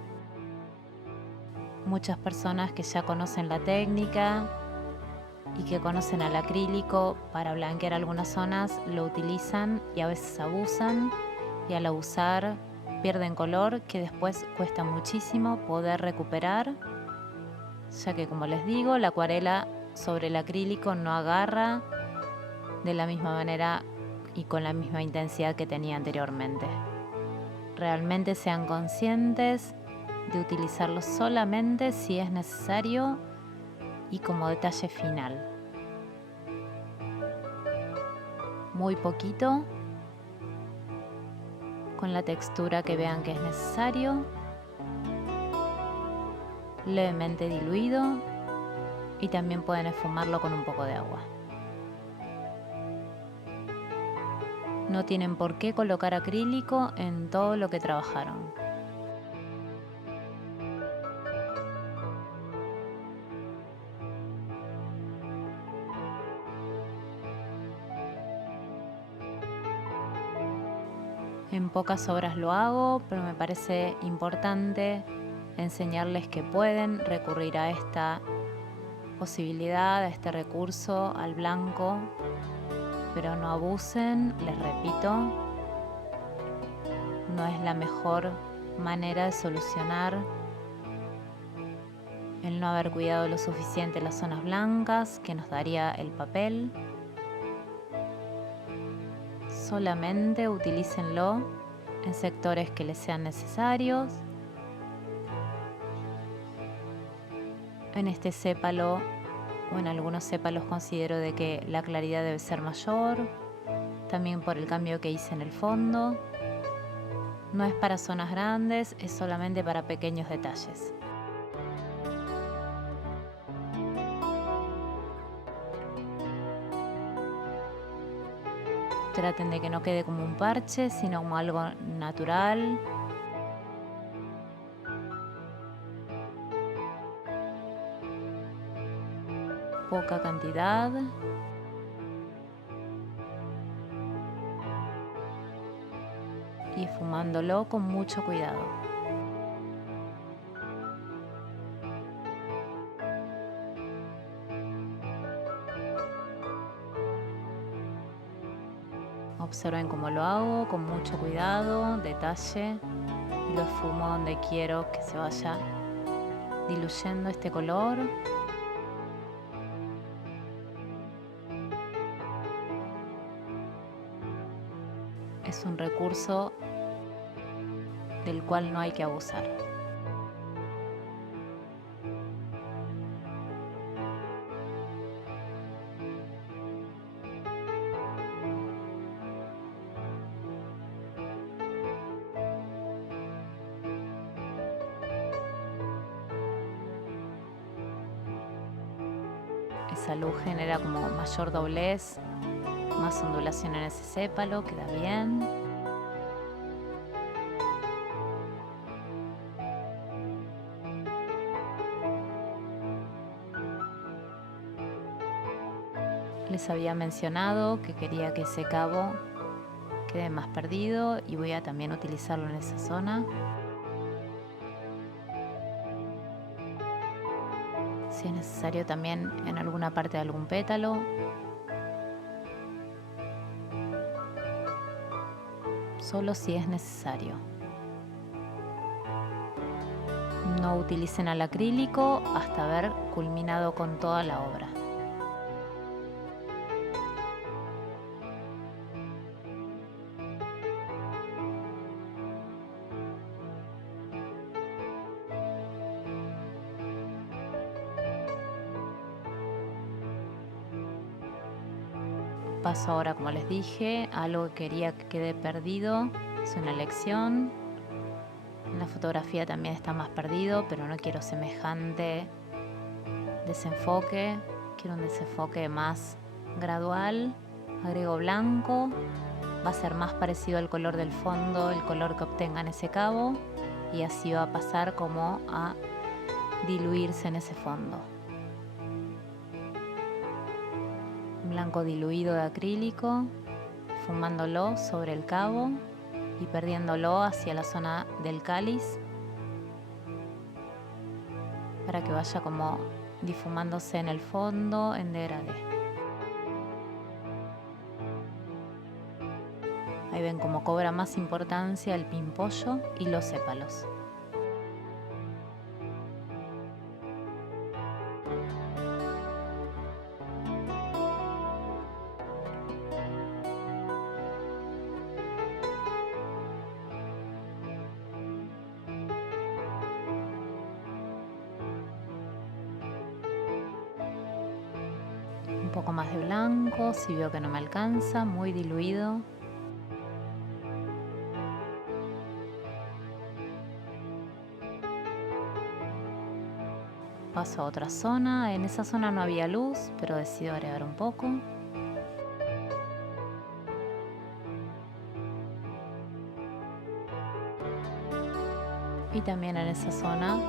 muchas personas que ya conocen la técnica y que conocen al acrílico para blanquear algunas zonas lo utilizan y a veces abusan, y al abusar pierden color que después cuesta muchísimo poder recuperar, ya que, como les digo, la acuarela sobre el acrílico no agarra de la misma manera y con la misma intensidad que tenía anteriormente. Realmente sean conscientes de utilizarlo solamente si es necesario y como detalle final. Muy poquito, con la textura que vean que es necesario, levemente diluido, y también pueden esfumarlo con un poco de agua. No tienen por qué colocar acrílico en todo lo que trabajaron. En pocas obras lo hago, pero me parece importante enseñarles que pueden recurrir a esta posibilidad, a este recurso, al blanco, pero no abusen, les repito, no es la mejor manera de solucionar el no haber cuidado lo suficiente las zonas blancas que nos daría el papel. Solamente utilícenlo en sectores que les sean necesarios. En este sépalo o en algunos sépalos considero de que la claridad debe ser mayor, también por el cambio que hice en el fondo. No es para zonas grandes, es solamente para pequeños detalles. Traten de que no quede como un parche, sino como algo natural. Poca cantidad. Y esfumándolo con mucho cuidado. Observen cómo lo hago, con mucho cuidado, detalle, y lo esfumo donde quiero que se vaya diluyendo este color. Es un recurso del cual no hay que abusar. Esa luz genera como mayor doblez, más ondulación en ese sépalo, queda bien. Les había mencionado que quería que ese cabo quede más perdido y voy a también utilizarlo en esa zona. Si es necesario también en alguna parte de algún pétalo. Solo si es necesario. No utilicen al acrílico hasta haber culminado con toda la obra. Paso ahora, como les dije, a algo que quería que quede perdido. Es una elección. En la fotografía también está más perdido, pero no quiero semejante desenfoque. Quiero un desenfoque más gradual. Agrego blanco. Va a ser más parecido al color del fondo, el color que obtenga en ese cabo. Y así va a pasar como a diluirse en ese fondo. Blanco diluido de acrílico, difumándolo sobre el cabo y perdiéndolo hacia la zona del cáliz para que vaya como difumándose en el fondo en degradé. Ahí ven cómo cobra más importancia el pimpollo y los sépalos. Un poco más de blanco, si veo que no me alcanza, muy diluido. Paso a otra zona, en esa zona no había luz, pero decido agregar un poco. Y también en esa zona,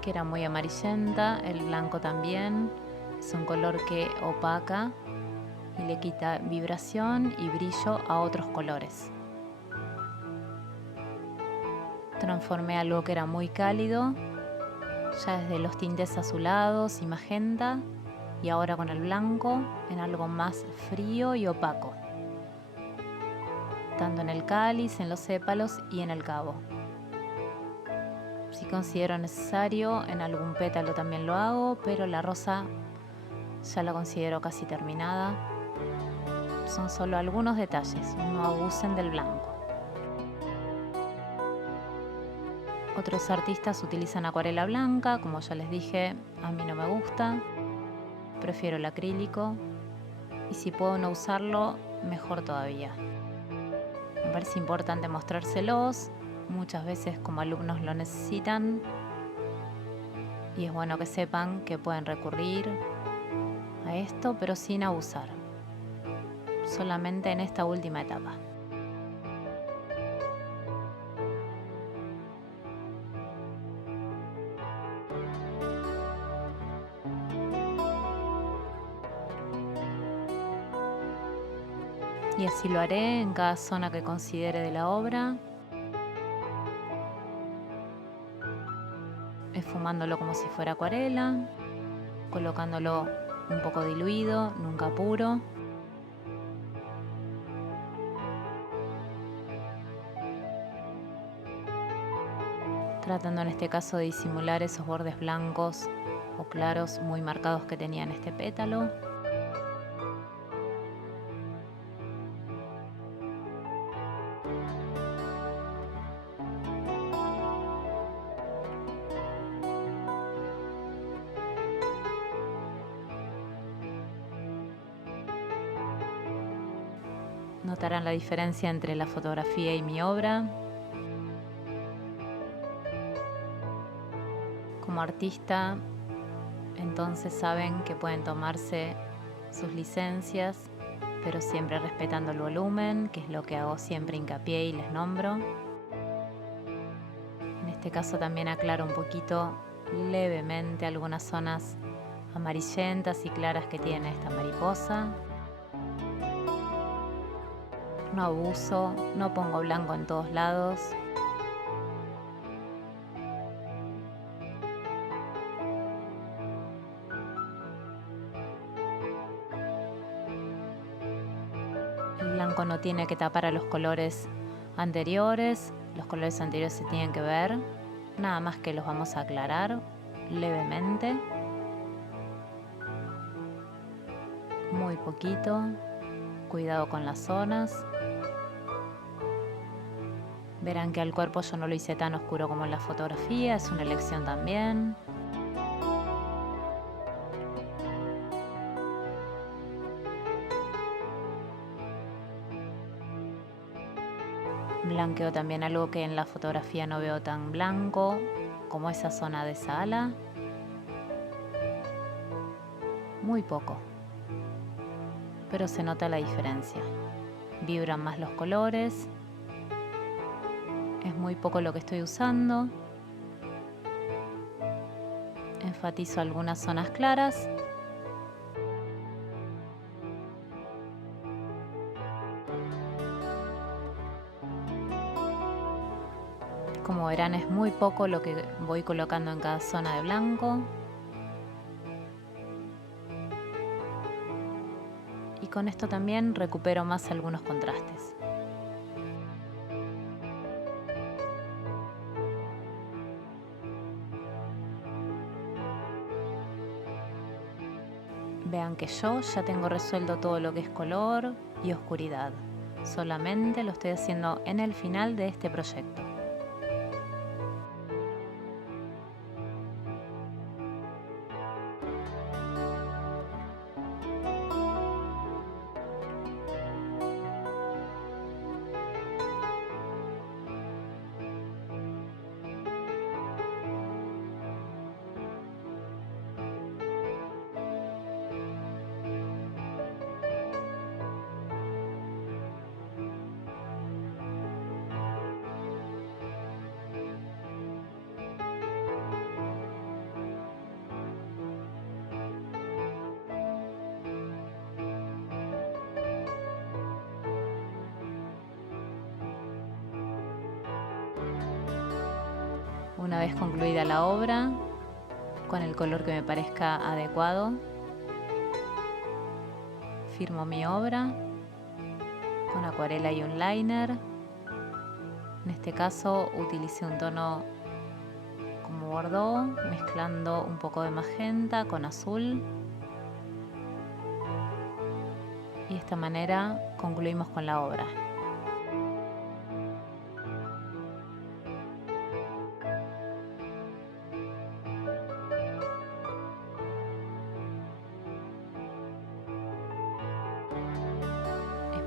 que era muy amarillenta, el blanco también. Es un color que opaca y le quita vibración y brillo a otros colores. Transformé algo que era muy cálido, ya desde los tintes azulados y magenta, y ahora con el blanco en algo más frío y opaco, tanto en el cáliz, en los sépalos y en el cabo. Si considero necesario, en algún pétalo también lo hago, pero la rosa ya la considero casi terminada. Son solo algunos detalles, no abusen del blanco. Otros artistas utilizan acuarela blanca, como ya les dije, a mí no me gusta. Prefiero el acrílico y si puedo no usarlo, mejor todavía. Me parece importante mostrárselos, muchas veces como alumnos lo necesitan y es bueno que sepan que pueden recurrir a esto, pero sin abusar, solamente en esta última etapa. Y así lo haré en cada zona que considere de la obra, esfumándolo como si fuera acuarela, colocándolo un poco diluido, nunca puro. Tratando en este caso de disimular esos bordes blancos o claros muy marcados que tenía en este pétalo. Notarán la diferencia entre la fotografía y mi obra. Como artista, entonces saben que pueden tomarse sus licencias, pero siempre respetando el volumen, que es lo que hago siempre hincapié y les nombro. En este caso también aclaro un poquito levemente algunas zonas amarillentas y claras que tiene esta mariposa. No abuso, no pongo blanco en todos lados. El blanco no tiene que tapar a los colores anteriores se tienen que ver, nada más que los vamos a aclarar levemente, muy poquito, cuidado con las zonas. Verán que al cuerpo yo no lo hice tan oscuro como en la fotografía, es una elección también. Blanqueo también algo que en la fotografía no veo tan blanco, como esa zona de esa ala. Muy poco, pero se nota la diferencia. Vibran más los colores. Es muy poco lo que estoy usando. Enfatizo algunas zonas claras. verán, es muy poco lo que voy colocando en cada zona de blanco. Y con esto también recupero más algunos contrastes. Vean que yo ya tengo resuelto todo lo que es color y oscuridad. Solamente lo estoy haciendo en el final de este proyecto. Una vez concluida la obra, con el color que me parezca adecuado, firmo mi obra con acuarela y un liner. En este caso utilicé un tono como bordeaux, mezclando un poco de magenta con azul. Y de esta manera concluimos con la obra.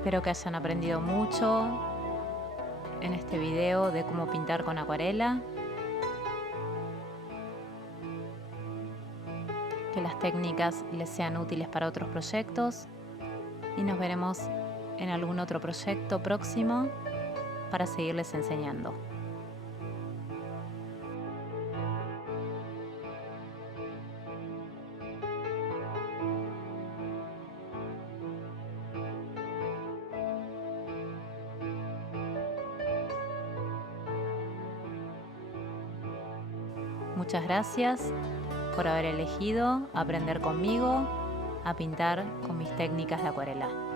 Espero que hayan aprendido mucho en este video de cómo pintar con acuarela. Que las técnicas les sean útiles para otros proyectos. Y nos veremos en algún otro proyecto próximo para seguirles enseñando. Muchas gracias por haber elegido aprender conmigo a pintar con mis técnicas de acuarela.